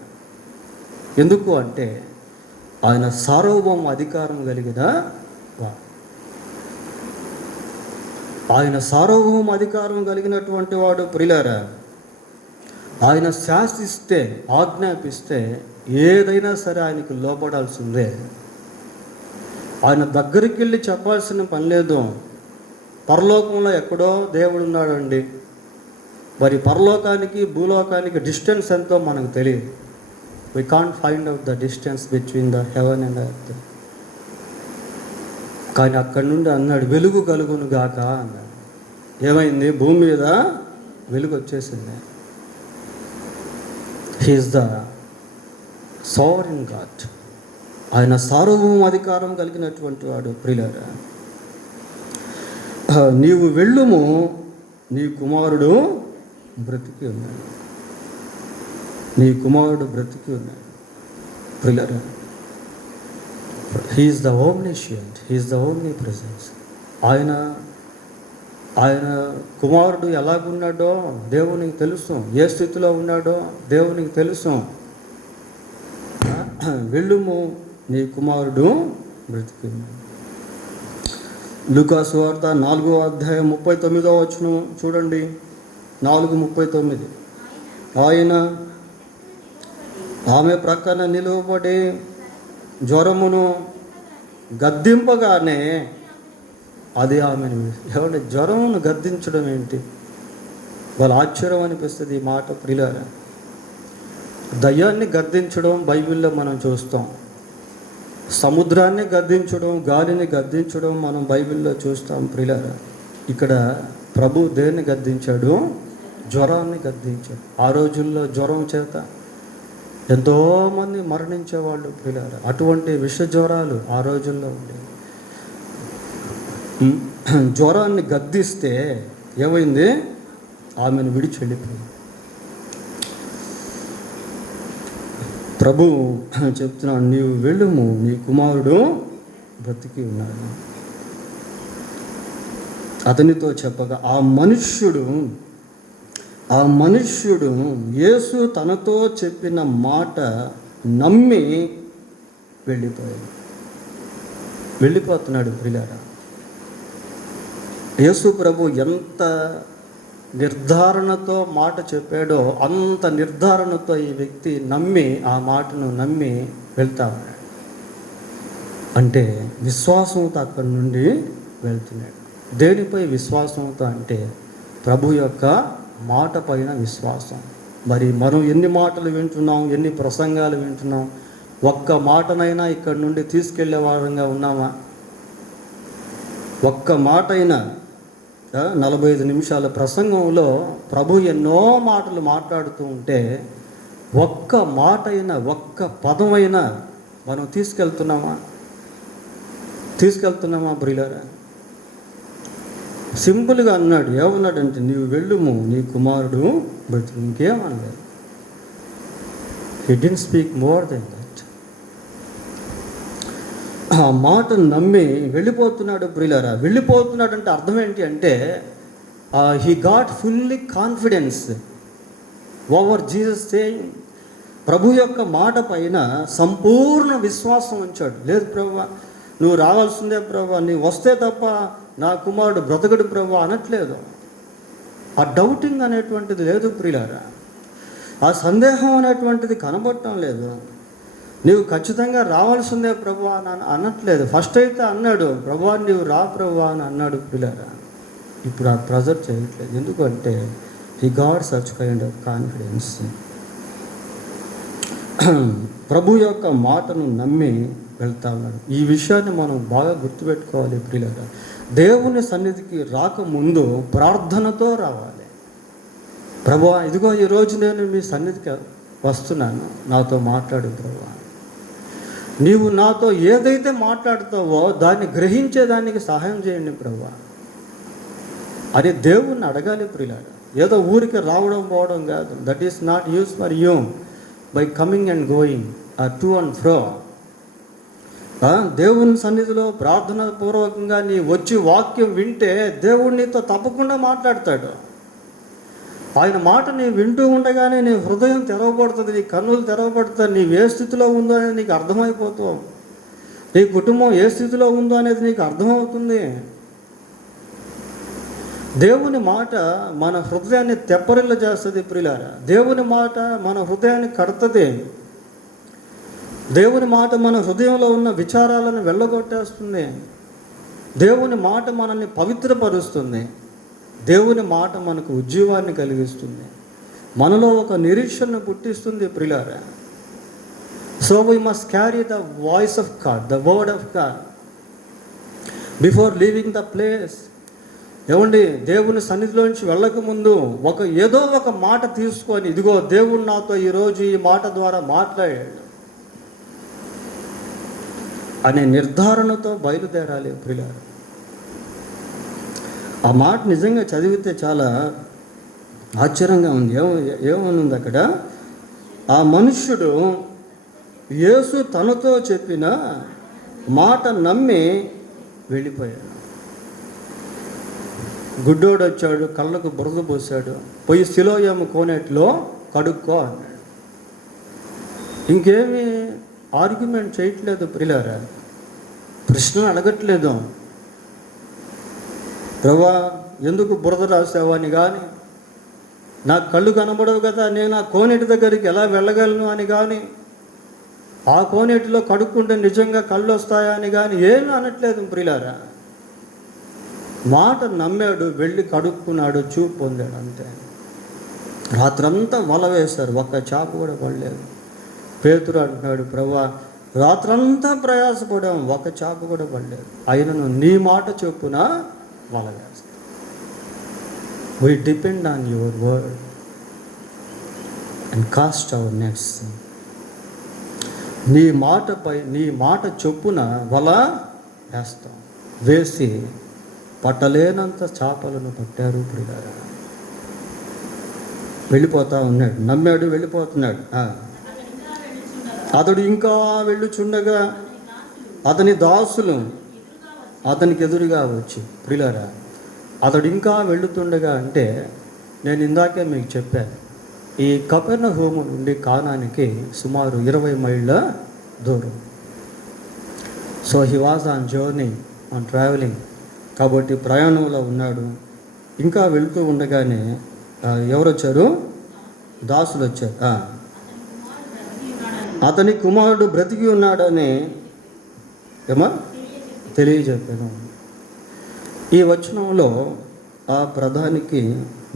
ఎందుకు అంటే ఆయన సార్వభౌమ అధికారం కలిగిన వాడు. ఆయన సార్వభౌమ అధికారం కలిగినటువంటి వాడు ప్రియులారా. ఆయన శాసిస్తే, ఆజ్ఞాపిస్తే ఏదైనా సరే ఆయనకు లోపడాల్సిందే. ఆయన దగ్గరికి వెళ్ళి చెప్పాల్సిన పని లేదు. పరలోకంలో ఎక్కడో దేవుడు ఉన్నాడండి. మరి పరలోకానికి భూలోకానికి డిస్టెన్స్ ఎంతో మనకు తెలియదు. We can't find out the distance between the heaven and earth. కానీ అక్కడి నుండి అన్నాడు, వెలుగు కలుగును గాక అన్నాడు. ఏమైంది? భూమి మీద వెలుగు వచ్చేసింది. He is the sovereign God. ఆయన సార్వభౌమ అధికారం కలిగినటువంటి వాడు ప్రియులారా. నీవు వెళ్ళుము, నీ కుమారుడు బ్రతికి ఉన్నాడు. నీ కుమారుడు బ్రతికి ఉన్నాడు ప్రియులారా. He's the omniscient, he's the omnipresence. ఆయన కుమారుడు ఎలాగున్నాడో దేవునికి తెలుసు. ఏ స్థితిలో ఉన్నాడో దేవునికి తెలుసు. వెళ్ళుము, నీ కుమారుడు బ్రతికి ఉన్నాడు. లూకా సువార్త 4వ అధ్యాయం 39వ వచనం చూడండి. 4:39. ఆయన ఆమె ప్రక్కన నిలువబడి జ్వరమును గద్దింపగానే అది ఆమెను. ఎవరి జ్వరమును గద్దించడం ఏంటి? వాళ్ళ ఆశ్చర్యం అనిపిస్తుంది ఈ మాట ప్రియులారా. దయ్యాన్ని గద్దించడం బైబిల్లో మనం చూస్తాం. సముద్రాన్ని గద్దించడం, గాలిని గద్దించడం మనం బైబిల్లో చూస్తాం ప్రియులారా. ఇక్కడ ప్రభు దేన్ని గద్దించాడు? జ్వరాన్ని గద్దించాడు. ఆ రోజుల్లో జ్వరం చేత ఎంతోమంది మరణించేవాళ్ళు ప్రియులారా. అటువంటి విష జ్వరాలు ఆ రోజుల్లో ఉండేవి. జ్వరాన్ని గద్దిస్తే ఏమైంది? ఆమెను విడిచి వెళ్ళిపోయింది. ప్రభు చెప్తున్నాడు, నీవు వెళ్ళుము, నీ కుమారుడు బ్రతికి ఉన్నాడు. అతనితో చెప్పగా ఆ మనుష్యుడు యేసు తనతో చెప్పిన మాట నమ్మి వెళ్ళిపోతున్నాడు ప్రియులారా. యేసు ప్రభు ఎంత నిర్ధారణతో మాట చెప్పాడో అంత నిర్ధారణతో ఈ వ్యక్తి ఆ మాటను నమ్మి వెళ్తా ఉన్నాడు. అంటే విశ్వాసంతో అక్కడి నుండి వెళ్తున్నాడు. దేనిపై విశ్వాసంతో అంటే ప్రభు యొక్క మాట పైన విశ్వాసం. మరి మనం ఎన్ని మాటలు వింటున్నాం, ఎన్ని ప్రసంగాలు వింటున్నాం? ఒక్క మాటనైనా ఇక్కడి నుండి తీసుకెళ్లే వారంగా ఉన్నామా? ఒక్క మాటైనా 45 నిమిషాల ప్రసంగంలో ప్రభు ఎన్నో మాటలు మాట్లాడుతూ ఉంటే ఒక్క మాటైనా, ఒక్క పదమైనా మనం తీసుకెళ్తున్నామా ప్రియులారా? సింపుల్గా అన్నాడు. ఏమన్నాడంటే, నీవు వెళ్ళుము, నీ కుమారుడు బ్రతుకు. ఇంకేమనలేదు. He didn't speak more than that. ఆ మాటను నమ్మి వెళ్ళిపోతున్నాడు ప్రియులారా. వెళ్ళిపోతున్నాడు అంటే అర్థం ఏంటి అంటే he got fully confidence over Jesus saying. ప్రభు యొక్క మాట పైన సంపూర్ణ విశ్వాసం ఉంచాడు. లేదు ప్రభువా, నువ్వు రావాల్సిందే ప్రభువా, నీవు వస్తే తప్ప నా కుమారుడు బ్రతకడు ప్రభువా అనట్లేదు. ఆ డౌటింగ్ అనేటువంటిది లేదు ప్రియులారా. ఆ సందేహం అనేటువంటిది కనబడటం లేదు. నీవు ఖచ్చితంగా రావాల్సిందే ప్రభువా అని అనట్లేదు. ఫస్ట్ అయితే అన్నాడు, ప్రభువా నీవు రా ప్రభువా అని అన్నాడు ప్రియులారా. ఇప్పుడు ఆ ప్రెజర్ చేయట్లేదు. ఎందుకంటే he got such kind of confidence. ప్రభు యొక్క మాటను నమ్మి వెళ్తా ఉన్నాడు. ఈ విషయాన్ని మనం బాగా గుర్తుపెట్టుకోవాలి ప్రియులారా. దేవుని సన్నిధికి రాకముందు ప్రార్థనతో రావాలి. ప్రభువా ఇదిగో ఈరోజు నేను మీ సన్నిధికి వస్తున్నాను, నాతో మాట్లాడు ప్రభువా. నీవు నాతో ఏదైతే మాట్లాడుతావో దాన్ని గ్రహించేదానికి సహాయం చేయండి ప్రభువా అని దేవుణ్ణి అడగాలి ప్రియులారా. ఏదో ఊరికి రావడం పోవడం కాదు. That is not use for you by coming and going to and fro. దేవుని సన్నిధిలో ప్రార్థన పూర్వకంగా నీ వచ్చి వాక్యం వింటే దేవుడు నీతో తప్పకుండా మాట్లాడతాడు. ఆయన మాట నీ వింటూ ఉండగానే నీ హృదయం తెరవబడుతుంది, నీ కన్నులు తెరవబడుతుంది. నీవు ఏ స్థితిలో ఉందో అనేది నీకు అర్థమైపోతావు. నీ కుటుంబం ఏ స్థితిలో ఉందో అనేది నీకు అర్థమవుతుంది. దేవుని మాట మన హృదయాన్ని తెప్పరిల్ల చేస్తుంది ప్రియులారా. దేవుని మాట మన హృదయాన్ని కడుతుంది. దేవుని మాట మన హృదయంలో ఉన్న విచారాలను వెళ్ళగొట్టేస్తుంది. దేవుని మాట మనల్ని పవిత్రపరుస్తుంది. దేవుని మాట మనకు ఉజ్జీవాన్ని కలిగిస్తుంది. మనలో ఒక నిరీక్షణను పుట్టిస్తుంది ప్రియులారా. So we must carry the voice of God, the word of God before leaving the place. ఏమండి, దేవుని సన్నిధిలోంచి వెళ్ళకముందు ఏదో ఒక మాట తీసుకొని, ఇదిగో దేవుడు నాతో ఈరోజు ఈ మాట ద్వారా మాట్లాడాడు అనే నిర్ధారణతో బయలుదేరాలి ప్రియులారా. ఆ మాట నిజంగా చదివితే చాలా ఆశ్చర్యంగా ఉంది. ఏమనుంది అక్కడ? ఆ మనుష్యుడు యేసు తనతో చెప్పిన మాట నమ్మి వెళ్ళిపోయాడు. గుడ్డోడు వచ్చాడు, కళ్ళకు బురద పోసాడు, పోయి సిలోయము కోనేటిలో కడుక్కో అన్నాడు. ఇంకేమీ ఆర్గ్యుమెంట్ చేయట్లేదు ప్రియులారా, ప్రశ్న అడగట్లేదు. ప్రభువా ఎందుకు బురద రాసావు అని కానీ, నాకు కళ్ళు కనబడవు కదా, నేను ఆ కోనేటి దగ్గరికి ఎలా వెళ్ళగలను అని కానీ, ఆ కోనేటిలో కడుక్కుంటే నిజంగా కళ్ళు వస్తాయా అని కానీ ఏమీ అనట్లేదు ప్రియులారా. మాట నమ్మాడు, వెళ్ళి కడుక్కున్నాడు, చూపు పొందాడు, అంతే. రాత్రంతా వల వేశారు, ఒక్క చేప కూడా పడలేదు. పేతురు అంటున్నాడు, ప్రభువా రాత్రంతా ప్రయాసపడాం, ఒక చేప కూడా పడలేదు, అయినను నీ మాట చొప్పున వల వేస్తాం. We depend on your word and cast our nets. నీ మాట చొప్పున వల వేస్తాం. వేసి పట్టలేనంత చేపలను పట్టారు ప్రియులారా. వెళ్ళిపోతా ఉన్నాడు, నమ్మాడు, వెళ్ళిపోతున్నాడు. అతడు ఇంకా వెళ్ళుచుండగా అతని దాసులు అతనికి ఎదురుగా వచ్చి, ప్రియులారా అతడు ఇంకా వెళుతుండగా అంటే నేను ఇందాకే మీకు చెప్పాను, ఈ కపెర్నహూము నుండి కానానికి సుమారు 20 మైళ్ళ దూరం. So he was on journey, on travelling. కాబట్టి ప్రయాణంలో ఉన్నాడు. ఇంకా వెళుతూ ఉండగానే ఎవరు వచ్చారు? దాసులు వచ్చారు. అతని కుమారుడు బ్రతికి ఉన్నాడని తెలియజెప్పాను. ఈ వచనంలో ఆ ప్రధానికి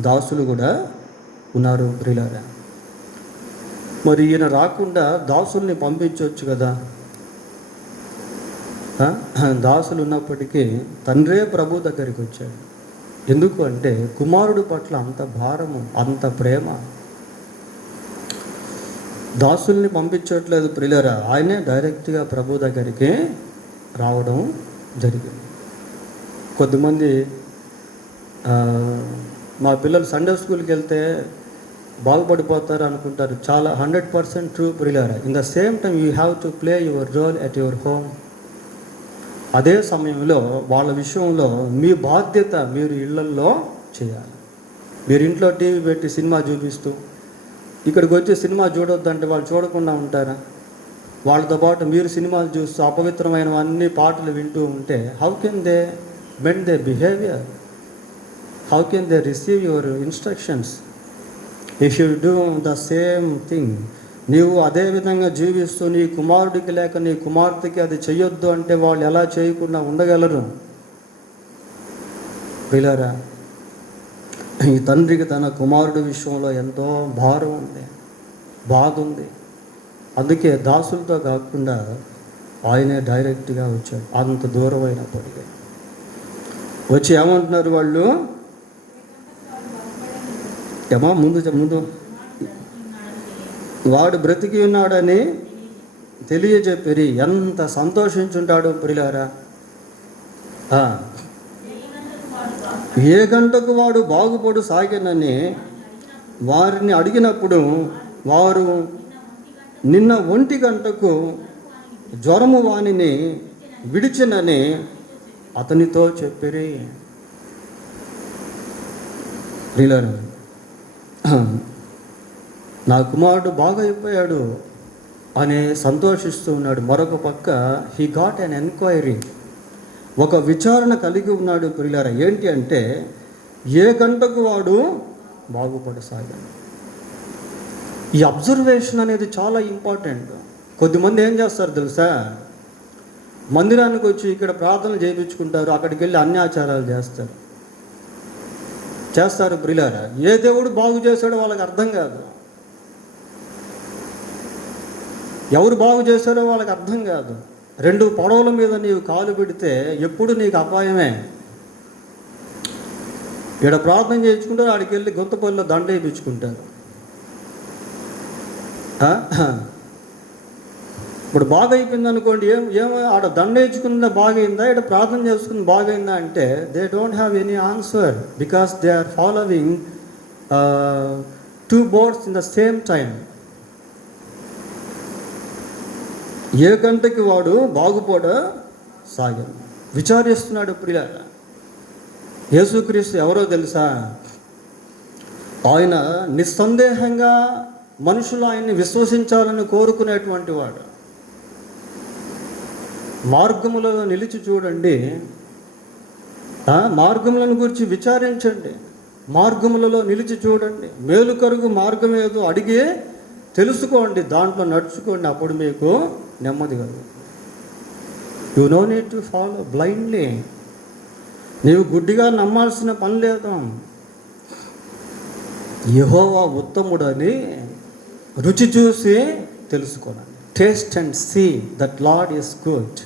దాసులు కూడా ఉన్నారు ప్రియులారా. మరి ఈయన రాకుండా దాసుల్ని పంపించవచ్చు కదా. దాసులు ఉన్నప్పటికీ తండ్రే ప్రభు దగ్గరికి వచ్చాడు. ఎందుకు అంటే కుమారుడు పట్ల అంత భారము, అంత ప్రేమ. దాసుల్ని పంపించట్లేదు ప్రియులారా, ఆయనే డైరెక్ట్గా ప్రభు దగ్గరికి రావడం జరిగింది. కొద్దిమంది మా పిల్లలు సండే స్కూల్కి వెళ్తే బాగుపడిపోతారు అనుకుంటారు. చాలా 100% ట్రూ ప్రియులారా. In the same time you have to play your role at your home. అదే సమయంలో వాళ్ళ విషయంలో మీ బాధ్యత మీరు ఇళ్లల్లో చేయాలి. మీరు ఇంట్లో టీవీ పెట్టి సినిమా చూపిస్తూ ఇక్కడికి వచ్చి సినిమా చూడొద్దంటే వాళ్ళు చూడకుండా ఉంటారా? వాళ్ళతో పాటు మీరు సినిమాలు చూస్తూ అపవిత్రమైనవన్నీ పాటలు వింటూ ఉంటే how can they bend they behaviour? How can they receive your instructions? If you do the same thing, నీవు అదే విధంగా జీవిస్తూ నీ కుమారుడికి లేక నీ కుమార్తెకి అది చెయ్యొద్దు అంటే వాళ్ళు ఎలా చేయకుండా ఉండగలరు? పిల్లరా, ఈ తండ్రికి తన కుమారుడి విషయంలో ఎంతో భారం ఉంది, బాధ ఉంది. అందుకే దాసులతో కాకుండా ఆయనే డైరెక్ట్గా వచ్చాడు. అంత దూరం అయినప్పటికీ వచ్చి ఏమంటున్నారు వాళ్ళు? ముందు వాడు బ్రతికి ఉన్నాడని తెలియజెప్పిరి. ఎంత సంతోషించుంటాడు ప్రియులారా. ఏ గంటకు వాడు బాగుపడు సాగినని వారిని అడిగినప్పుడు వారు నిన్న 1 గంటకు జ్వరము వానిని విడిచినని అతనితో చెప్పిరి. ప్రియులారా, నా కుమారుడు బాగా అయిపోయాడు అని సంతోషిస్తూ ఉన్నాడు. మరొక పక్క హీ గాట్ అన్ ఎంక్వైరీ, ఒక విచారణ కలిగి ఉన్నాడు ప్రియులారా. ఏంటి అంటే ఏ గంటకు వాడు బాగుపడసాగాడు. ఈ అబ్జర్వేషన్ అనేది చాలా ఇంపార్టెంట్. కొద్దిమంది ఏం చేస్తారు తెలుసా, మందిరానికి వచ్చి ఇక్కడ ప్రార్థనలు చేయించుకుంటారు, అక్కడికి వెళ్ళి అన్ని ఆచారాలు చేస్తారు ప్రియులారా. ఏ దేవుడు బాగు చేశాడో వాళ్ళకి అర్థం కాదు, ఎవరు బాగు చేశారో వాళ్ళకి అర్థం కాదు. 2 పడవల మీద నీవు కాలు పెడితే ఎప్పుడు నీకు అపాయమే. ఇక్కడ ప్రార్థన చేయించుకుంటారు, ఆడికి వెళ్ళి గుంతపల్లిలో దండ వేయించుకుంటారు. ఇప్పుడు బాగా అయిపోయింది అనుకోండి, ఏమో ఆడ దండ వేయించుకున్న బాగైందా, ఇక్కడ ప్రార్థన చేసుకుని బాగైందా అంటే they don't have any answer, because they are following 2 boats in the same time. ఏ గంటకి వాడు బాగుపడసాగాడు. విచారిస్తున్నాడు ప్రియులారా. యేసుక్రీస్తు ఎవరో తెలుసా? ఆయన నిస్సందేహంగా మనుషులు ఆయన్ని విశ్వసించాలని కోరుకునేటువంటి వాడు. మార్గములలో నిలిచి చూడండి, మార్గములను గురించి విచారించండి, మార్గములలో నిలిచి చూడండి, మేలు కరుగు మార్గం ఏదో అడిగి తెలుసుకోండి, దాంట్లో నడుచుకోండి, అప్పుడు మీకు నెమ్మది కలుగు. You know need to follow blindly. నీవు గుడ్డిగా నమ్మాల్సిన పని లేదు. యెహోవా ఉత్తముడని రుచి చూసి తెలుసుకోండి. Taste and see that Lord is good.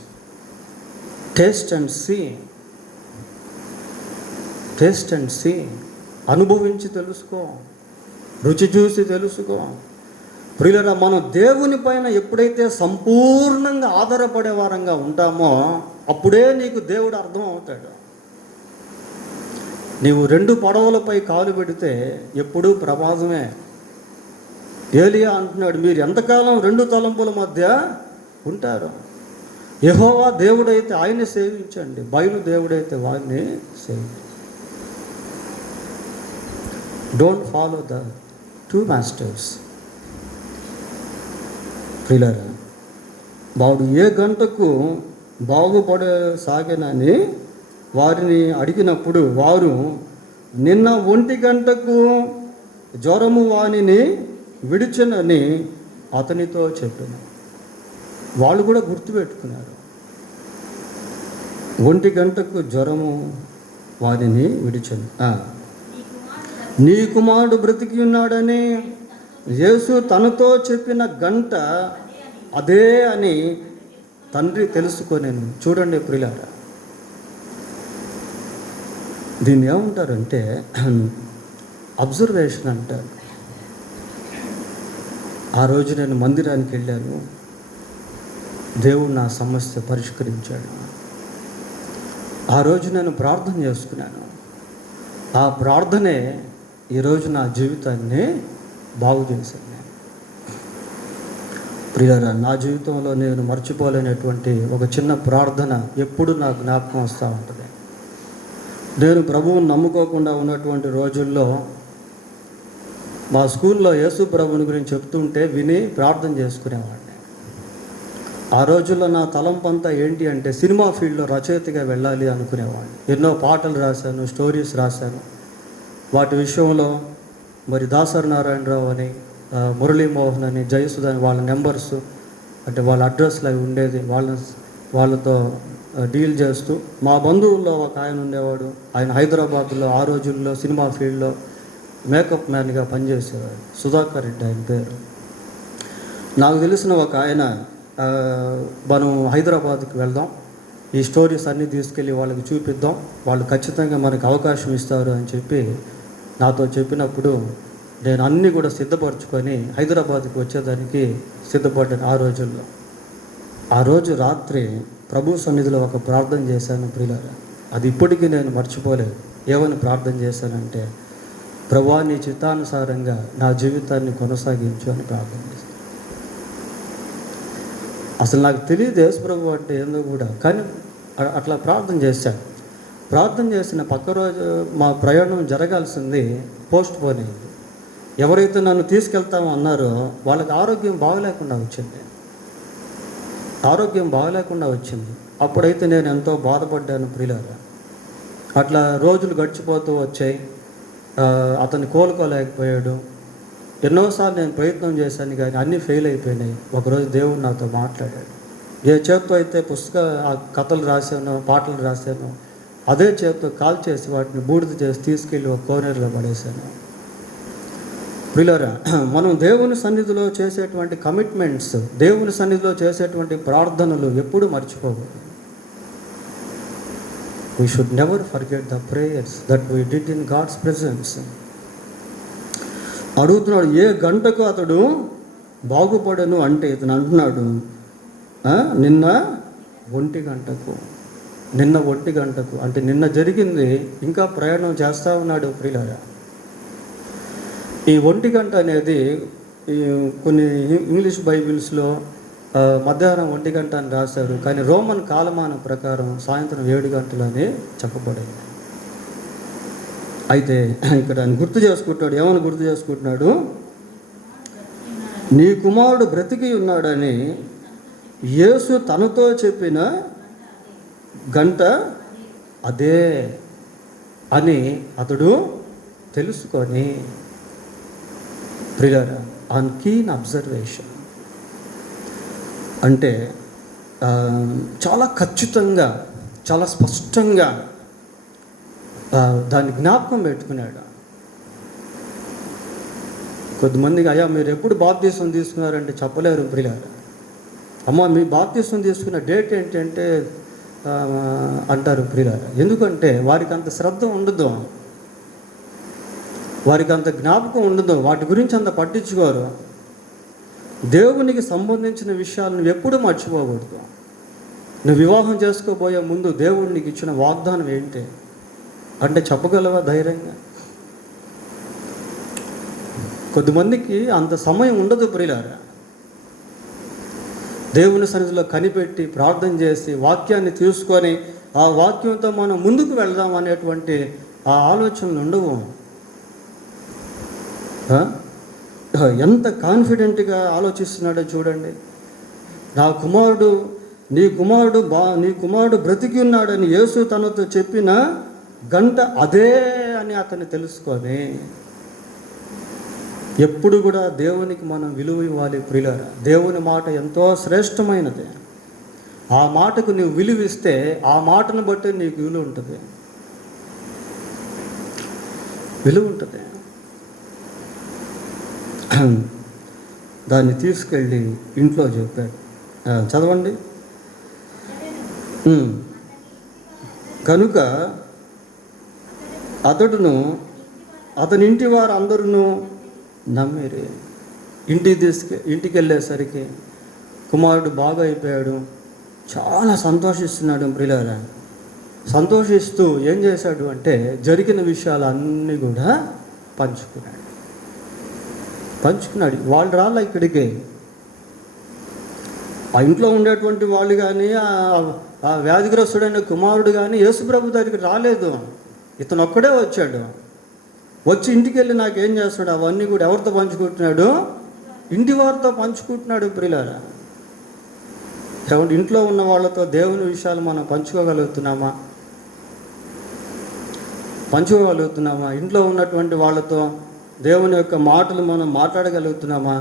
Taste and see, taste and see. అనుభవించి తెలుసుకో, రుచి చూసి తెలుసుకో. ప్రియులారా, మనం దేవుని పైన ఎప్పుడైతే సంపూర్ణంగా ఆధారపడే వారంగా ఉంటామో అప్పుడే నీకు దేవుడు అర్థం అవుతాడు. నీవు 2 పడవలపై కాలు పెడితే ఎప్పుడూ ప్రమాదమే. ఏలియా అంటున్నాడు, మీరు ఎంతకాలం 2 తలంపుల మధ్య ఉంటారు? యెహోవా దేవుడైతే ఆయన్ని సేవించండి, బయలు దేవుడైతే వారిని సేవించండి. Don't follow the 2 masters. ప్రియులారా, వాడు ఏ గంటకు బాగుపడసాగనని వారిని అడిగినప్పుడు వారు నిన్న 1 గంటకు జ్వరము వానిని విడిచెనని అతనితో చెప్పిన. వాళ్ళు కూడా గుర్తుపెట్టుకున్నారు. 1 గంటకు జ్వరము వారిని విడిచెను. నీ కుమారుడు బ్రతికి ఉన్నాడని యేసు తనతో చెప్పిన గంట అదే అని తండ్రి తెలుసుకొనేను. చూడండి ప్రియులారా, దీన్ని ఏమంటారంటే అబ్జర్వేషన్ అంటారు. ఆ రోజు నేను మందిరానికి వెళ్ళాను, దేవుడు నా సమస్య పరిష్కరించాడు. ఆ రోజు నేను ప్రార్థన చేసుకున్నాను, ఆ ప్రార్థనే ఈరోజు నా జీవితాన్ని బాగు చేశాను. ప్రియులారా, నా జీవితంలో నేను మర్చిపోలేనటువంటి ఒక చిన్న ప్రార్థన ఎప్పుడు నాకు జ్ఞాపకం వస్తూ ఉంటుంది. నేను ప్రభువుని నమ్ముకోకుండా ఉన్నటువంటి రోజుల్లో మా స్కూల్లో యేసు ప్రభుని గురించి చెప్తుంటే విని ప్రార్థన చేసుకునేవాడిని. ఆ రోజుల్లో నా తలంపంతా ఏంటి అంటే సినిమా ఫీల్డ్లో రచయితగా వెళ్ళాలి అనుకునేవాడిని. ఎన్నో పాటలు రాశాను, స్టోరీస్ రాశాను. వాటి విషయంలో మరి దాసరి నారాయణరావు అని, మురళీమోహన్ అని, జయసుధ అని వాళ్ళ నెంబర్స్ అంటే వాళ్ళ అడ్రస్లు అవి ఉండేది. వాళ్ళతో డీల్ చేస్తూ మా బంధువుల్లో ఒక ఆయన ఉండేవాడు. ఆయన హైదరాబాద్లో ఆ రోజుల్లో సినిమా ఫీల్డ్లో మేకప్ మ్యాన్గా పనిచేసేవాడు. సుధాకర్ రెడ్డి ఆయన పేరు. నాకు తెలిసిన ఒక ఆయన, మనం హైదరాబాద్కి వెళ్దాం, ఈ స్టోరీస్ అన్నీ తీసుకెళ్ళి వాళ్ళకి చూపిద్దాం, వాళ్ళు ఖచ్చితంగా మనకు అవకాశం ఇస్తారు అని చెప్పి నాతో చెప్పినప్పుడు నేను అన్నీ కూడా సిద్ధపరచుకొని హైదరాబాద్కి వచ్చేదానికి సిద్ధపడ్డాను. ఆ రోజుల్లో ఆ రోజు రాత్రి ప్రభు సన్నిధిలో ఒక ప్రార్థన చేశాను ప్రియులారా. అది ఇప్పటికీ నేను మర్చిపోలేదు. ఏమని ప్రార్థన చేశానంటే, ప్రభువా నీ చిత్తానుసారంగా నా జీవితాన్ని కొనసాగించు అని ప్రార్థన చేశాను. అసలు నాకు తెలియదు యేసు ప్రభు అంటే ఏందో కూడా, కానీ అట్లా ప్రార్థన చేశాను. ప్రార్థన చేసిన పక్క రోజు మా ప్రయాణం జరగాల్సింది పోస్ట్ పోన్ అయింది. ఎవరైతే నన్ను తీసుకెళ్తామో అన్నారో వాళ్ళకి ఆరోగ్యం బాగలేకుండా వచ్చింది. అప్పుడైతే నేను ఎంతో బాధపడ్డాను ప్రియులారా. అట్లా రోజులు గడిచిపోతూ వచ్చాయి. అతన్ని కోలుకోలేకపోయాడు. ఎన్నోసార్లు నేను ప్రయత్నం చేశాను కానీ అన్నీ ఫెయిల్ అయిపోయినాయి. ఒకరోజు దేవుడు నాతో మాట్లాడాడు. ఏ చేత్తో అయితే కథలు రాశానో, పాటలు రాశానో, అదే చేత్తో కాల్ చేసి వాటిని బూడిద చేసి తీసుకెళ్ళి ఒక కోనేరులో పడేశాను. ప్రియులారా, మనం దేవుని సన్నిధిలో చేసేటువంటి కమిట్మెంట్స్, దేవుని సన్నిధిలో చేసేటువంటి ప్రార్థనలు ఎప్పుడు మర్చిపోకూడదు. We should never forget the prayers that we did in God's presence. అడుగుతున్నాడు, ఏ గంటకు అతడు బాగుపడను అంటే ఇతను అంటున్నాడు నిన్న 1 గంటకు అంటే నిన్న జరిగింది. ఇంకా ప్రయాణం చేస్తూ ఉన్నాడు ప్రియులారా. ఈ 1 గంట అనేది కొన్ని ఇంగ్లీష్ బైబిల్స్లో మధ్యాహ్నం 1 గంట అని రాశారు, కానీ రోమన్ కాలమానం ప్రకారం సాయంత్రం 7 గంటలని చెప్పబడింది. అయితే ఇక్కడ ఆయన గుర్తు చేసుకుంటాడు. ఏమని గుర్తు చేసుకుంటున్నాడు? నీ కుమారుడు బ్రతికి ఉన్నాడని యేసు తనతో చెప్పిన గంట అదే అని అతడు తెలుసుకొని, ప్రియులారా, ఆన్ కీన్ అబ్జర్వేషన్ అంటే చాలా ఖచ్చితంగా, చాలా స్పష్టంగా దాన్ని జ్ఞాపకం పెట్టుకున్నాడు. కొద్దిమందికి అయ్యా మీరు ఎప్పుడు బాప్తీసం తీసుకున్నారంటే చెప్పలేరు ప్రియులారా. అమ్మ మీ బాప్తీసం తీసుకున్న డేట్ ఏంటంటే అంటారు ప్రియులారా. ఎందుకంటే వారికి అంత శ్రద్ధ ఉండదు, వారికి అంత జ్ఞాపకం ఉండదు, వాటి గురించి అంత పట్టించుకోరు. దేవునికి సంబంధించిన విషయాలను ఎప్పుడూ మర్చిపోకూడదు. నువ్వు వివాహం చేసుకోబోయే ముందు దేవుడు నీకు ఇచ్చిన వాగ్దానం ఏంటి అంటే చెప్పగలవా ధైర్యంగా? కొద్దిమందికి అంత సమయం ఉండదు ప్రియులారా. దేవుని సన్నిధిలో కనిపెట్టి ప్రార్థన చేసి వాక్యాన్ని తీసుకొని ఆ వాక్యంతో మనం ముందుకు వెళ్దాం అనేటువంటి ఆ ఆలోచనలు ఉండవు. ఎంత కాన్ఫిడెంట్గా ఆలోచిస్తున్నాడో చూడండి. నీ కుమారుడు బ్రతికి ఉన్నాడని యేసు తనతో చెప్పిన గంట అదే అని అతన్ని తెలుసుకొని, ఎప్పుడు కూడా దేవునికి మనం విలువ ఇవ్వాలి ప్రియులారా. దేవుని మాట ఎంతో శ్రేష్టమైనది. ఆ మాటకు నువ్వు విలువ ఇస్తే ఆ మాటను బట్టి నీకు విలువ ఉంటుంది. దాన్ని తీసుకెళ్ళి ఇంట్లో చెప్పాడు. చదవండి. కనుక అతని ఇంటి వారు అందరూ నమ్మిరి. ఇంటికి వెళ్ళేసరికి కుమారుడు బాగా అయిపోయాడు. చాలా సంతోషిస్తున్నాడు ప్రియులారా. సంతోషిస్తూ ఏం చేశాడు అంటే జరిగిన విషయాలన్నీ కూడా పంచుకున్నాడు. వాళ్ళు రాళ్ళ ఇక్కడికి, ఆ ఇంట్లో ఉండేటువంటి వాళ్ళు కానీ ఆ వ్యాధిగ్రస్తుడైన కుమారుడు కానీ యేసుప్రభు దగ్గరికి రాలేదు. ఇతను ఒక్కడే వచ్చాడు. వచ్చి ఇంటికి వెళ్ళి నాకేం చేస్తున్నాడు? అవన్నీ కూడా ఎవరితో పంచుకుంటున్నాడు? ఇంటి వారితో పంచుకుంటున్నాడు ప్రియులారా. కాబట్టి ఇంట్లో ఉన్న వాళ్ళతో దేవుని విషయాలు మనం పంచుకోగలుగుతున్నామా? ఇంట్లో ఉన్నటువంటి వాళ్ళతో దేవుని యొక్క మాటలు మనం మాట్లాడగలుగుతున్నామా?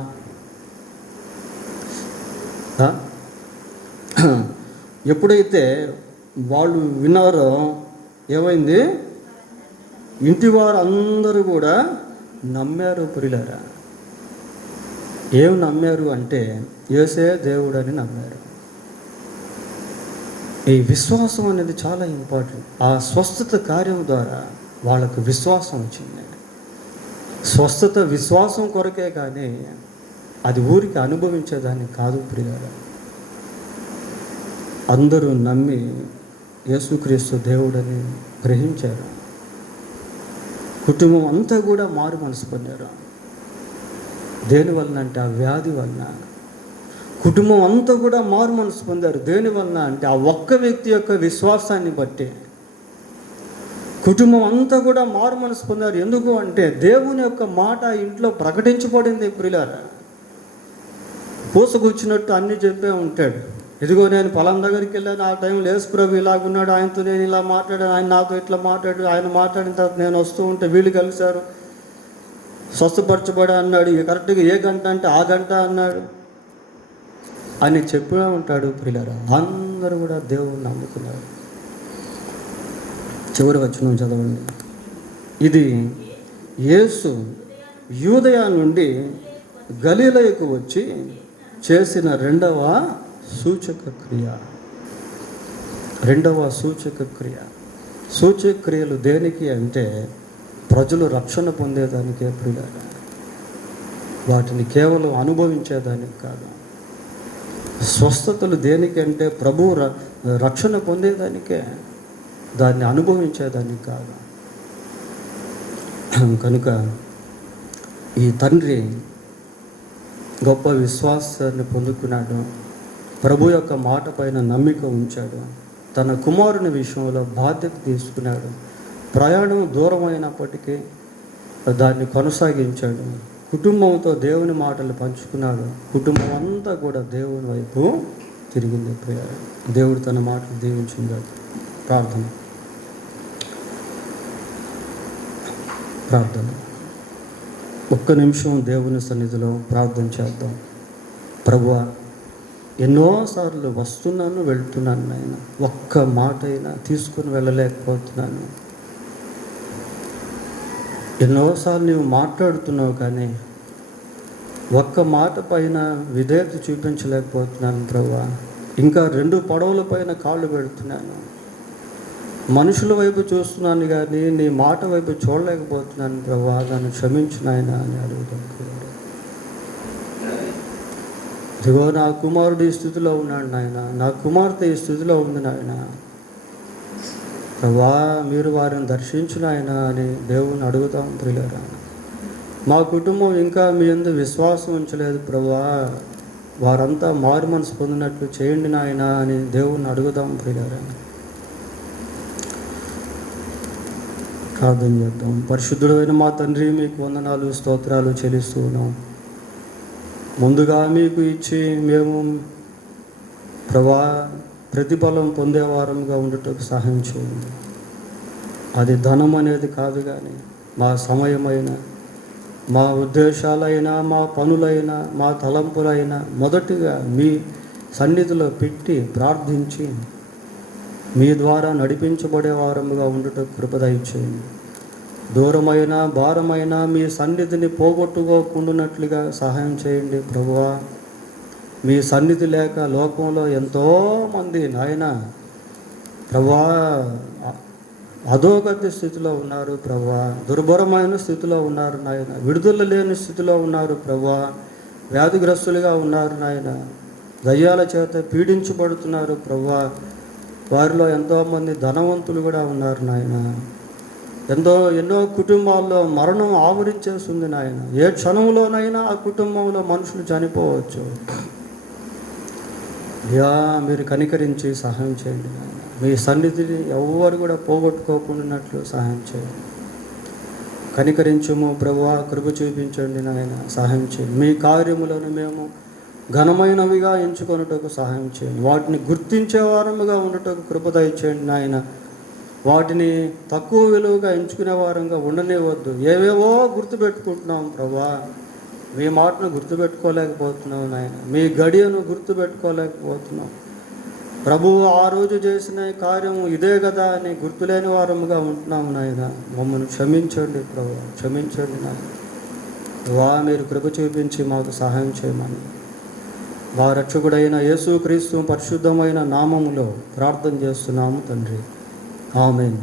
ఎప్పుడైతే వాళ్ళు విన్నారో ఏమైంది? ఇంటి వారు అందరూ కూడా నమ్మారు ప్రియులారా. ఏం నమ్మారు అంటే యేసే దేవుడు అని నమ్మారు. ఈ విశ్వాసం అనేది చాలా ఇంపార్టెంట్. ఆ స్వస్థత కార్యం ద్వారా వాళ్ళకు విశ్వాసం వచ్చింది. స్వస్థత విశ్వాసం కొరకే కానీ అది ఊరికి అనుభవించేదాన్ని కాదు ప్రియులారా. అందరూ నమ్మి యేసుక్రీస్తు దేవుడని గ్రహించారు. కుటుంబం అంతా కూడా మారు మనసు పొందారు. దేనివలన అంటే ఆ వ్యాధి వలన. కుటుంబం అంతా కూడా మారు మనసు పొందారు. దేనివలన అంటే ఆ ఒక్క వ్యక్తి యొక్క విశ్వాసాన్ని బట్టి కుటుంబం అంతా కూడా మారు మనసు పొందారు. ఎందుకు అంటే దేవుని యొక్క మాట ఇంట్లో ప్రకటించబడింది. ప్రియులారా, పూసగుచ్చినట్టు అన్నీ చెప్పే ఉంటాడు. ఇదిగో నేను పలానా దగ్గరికి వెళ్ళాను, ఆ టైంలో యేసు ప్రభు ఇలాగున్నాడు, ఆయనతో నేను ఇలా మాట్లాడాను, ఆయన నాతో ఇట్లా మాట్లాడాడు, ఆయన మాట్లాడిన తర్వాత నేను వస్తూ ఉంటే వీళ్ళు కలిశారు, స్వస్థపరచబడా అన్నాడు, కరెక్ట్గా ఏ గంట అంటే ఆ గంట అన్నాడు అని చెప్పే ఉంటాడు. ప్రియులారా, అందరూ కూడా దేవుని నమ్ముకున్నారు. చివరి వచనం చదవండి. ఇది యేసు యూదయ నుండి గలిలయకు వచ్చి చేసిన రెండవ సూచక క్రియ. సూచక్రియలు దేనికి అంటే ప్రజలు రక్షణ పొందేదానికే ప్రియులారా, వాటిని కేవలం అనుభవించేదానికి కాదు. స్వస్థతలు దేనికి అంటే ప్రభు రక్షణ పొందేదానికే, దాన్ని అనుభవించేదానికి కాదు. కనుక ఈ తండ్రి గొప్ప విశ్వాసాన్ని పొందుకున్నాడు. ప్రభు యొక్క మాట పైన నమ్మిక ఉంచాడు. తన కుమారుని విషయంలో బాధ్యత తీసుకున్నాడు. ప్రయాణం దూరమైనప్పటికీ దాన్ని కొనసాగించాడు. కుటుంబంతో దేవుని మాటలు పంచుకున్నాడు. కుటుంబం అంతా కూడా దేవుని వైపు తిరిగింది. ప్రియారు, దేవుడు తన మాటలు దీవించింది. ప్రార్థన ఒక్క నిమిషం దేవుని సన్నిధిలో ప్రార్థన చేద్దాం. ప్రభువా, ఎన్నోసార్లు వస్తున్నాను, వెళ్తున్నాను నాయన, ఒక్క మాట అయినా తీసుకుని వెళ్ళలేకపోతున్నాను. ఎన్నోసార్లు నీవు మాట్లాడుతున్నావు, కానీ ఒక్క మాట పైన విధేయత చూపించలేకపోతున్నాను ప్రభువా. ఇంకా 2 పడవల పైన కాళ్ళు పెడుతున్నాను. మనుషుల వైపు చూస్తున్నాను కానీ నీ మాట వైపు చూడలేకపోతున్నాను ప్రభువా, నన్ను క్షమించు నాయన అని అడుగుతాను. ఇదిగో నా కుమారుడు ఈ స్థితిలో ఉన్నాడు నాయన, నా కుమార్తె ఈ స్థితిలో ఉంది నాయన, ప్రభువా మీరు వారిని దర్శించు నాయన అని దేవుని అడుగుతాం. ప్రియులారా, మా కుటుంబం ఇంకా మీ యందు విశ్వాసం ఉంచలేదు ప్రభువా, వారంతా మారు మనసు పొందినట్లు చేయండి నాయన అని దేవుని అడుగుదాం. ప్రియులారా, ప్రార్థన చేద్దాం. పరిశుద్ధుడైన మా తండ్రి, మీకు వందనాలు స్తోత్రాలు చెల్లిస్తూ ఉన్నాం. ముందుగా మీకు ఇచ్చి మేము ప్రభా ప్రతిఫలం పొందేవారంగా ఉండటకు సహాయం చేయండి. అది ధనం అనేది కాదు, కానీ మా సమయమైనా, మా ఉద్దేశాలైనా, మా పనులైనా, మా తలంపులైనా మొదటిగా మీ సన్నిధిలో పెట్టి ప్రార్థించి మీ ద్వారా నడిపించబడే వారముగా ఉండటకు కృప దయచేయండి. దూరమైన భారమైన మీ సన్నిధిని పోగొట్టుకోకుండానట్లుగా సహాయం చేయండి ప్రభువా. మీ సన్నిధి లేక లోకంలో ఎంతోమంది నాయన ప్రభువా అధోగతి స్థితిలో ఉన్నారు ప్రభువా, దుర్భరమైన స్థితిలో ఉన్నారు నాయన, విడుదల లేని స్థితిలో ఉన్నారు ప్రభువా, వ్యాధిగ్రస్తులుగా ఉన్నారు నాయన, దయ్యాల చేత పీడించబడుతున్నారు ప్రభువా. వారిలో ఎంతోమంది ధనవంతులు కూడా ఉన్నారు నాయన. ఎన్నో కుటుంబాల్లో మరణం ఆవరించేస్తుంది నాయన. ఏ క్షణంలోనైనా ఆ కుటుంబంలో మనుషులు చనిపోవచ్చు. యా మీరు కనికరించి సహాయం చేయండి నాయన. మీ సన్నిధిని ఎవరు కూడా పోగొట్టుకోకుండానట్లు సహాయం చేయండి. కనికరించము ప్రభువా, కృప చూపించండి నాయన, సహాయం చేయండి. మీ కార్యములను మేము ఘనమైనవిగా ఎంచుకొనుటకు సహాయం చేయండి. వాటిని గుర్తించే వారముగా ఉండటకు కృప దయచేయండి నాయన. వాటిని తక్కువ విలువగా ఎంచుకునే వారంగా ఉండనివ్వద్దు. ఏవేవో గుర్తుపెట్టుకుంటున్నాం ప్రభువా, మీ మాటను గుర్తుపెట్టుకోలేకపోతున్నాం నాయన, మీ గడియను గుర్తుపెట్టుకోలేకపోతున్నాం ప్రభువు. ఆ రోజు చేసిన కార్యం ఇదే కదా అని గుర్తులేని వారముగా ఉంటున్నాము నాయన. మమ్మల్ని క్షమించండి ప్రభువా, క్షమించండి నాయన. వా మీరు కృప చూపించి మాకు సహాయం చేయమని మా రక్షకుడైన యేసుక్రీస్తు పరిశుద్ధమైన నామములో ప్రార్థన చేస్తున్నాము తండ్రి. ఆమేన్.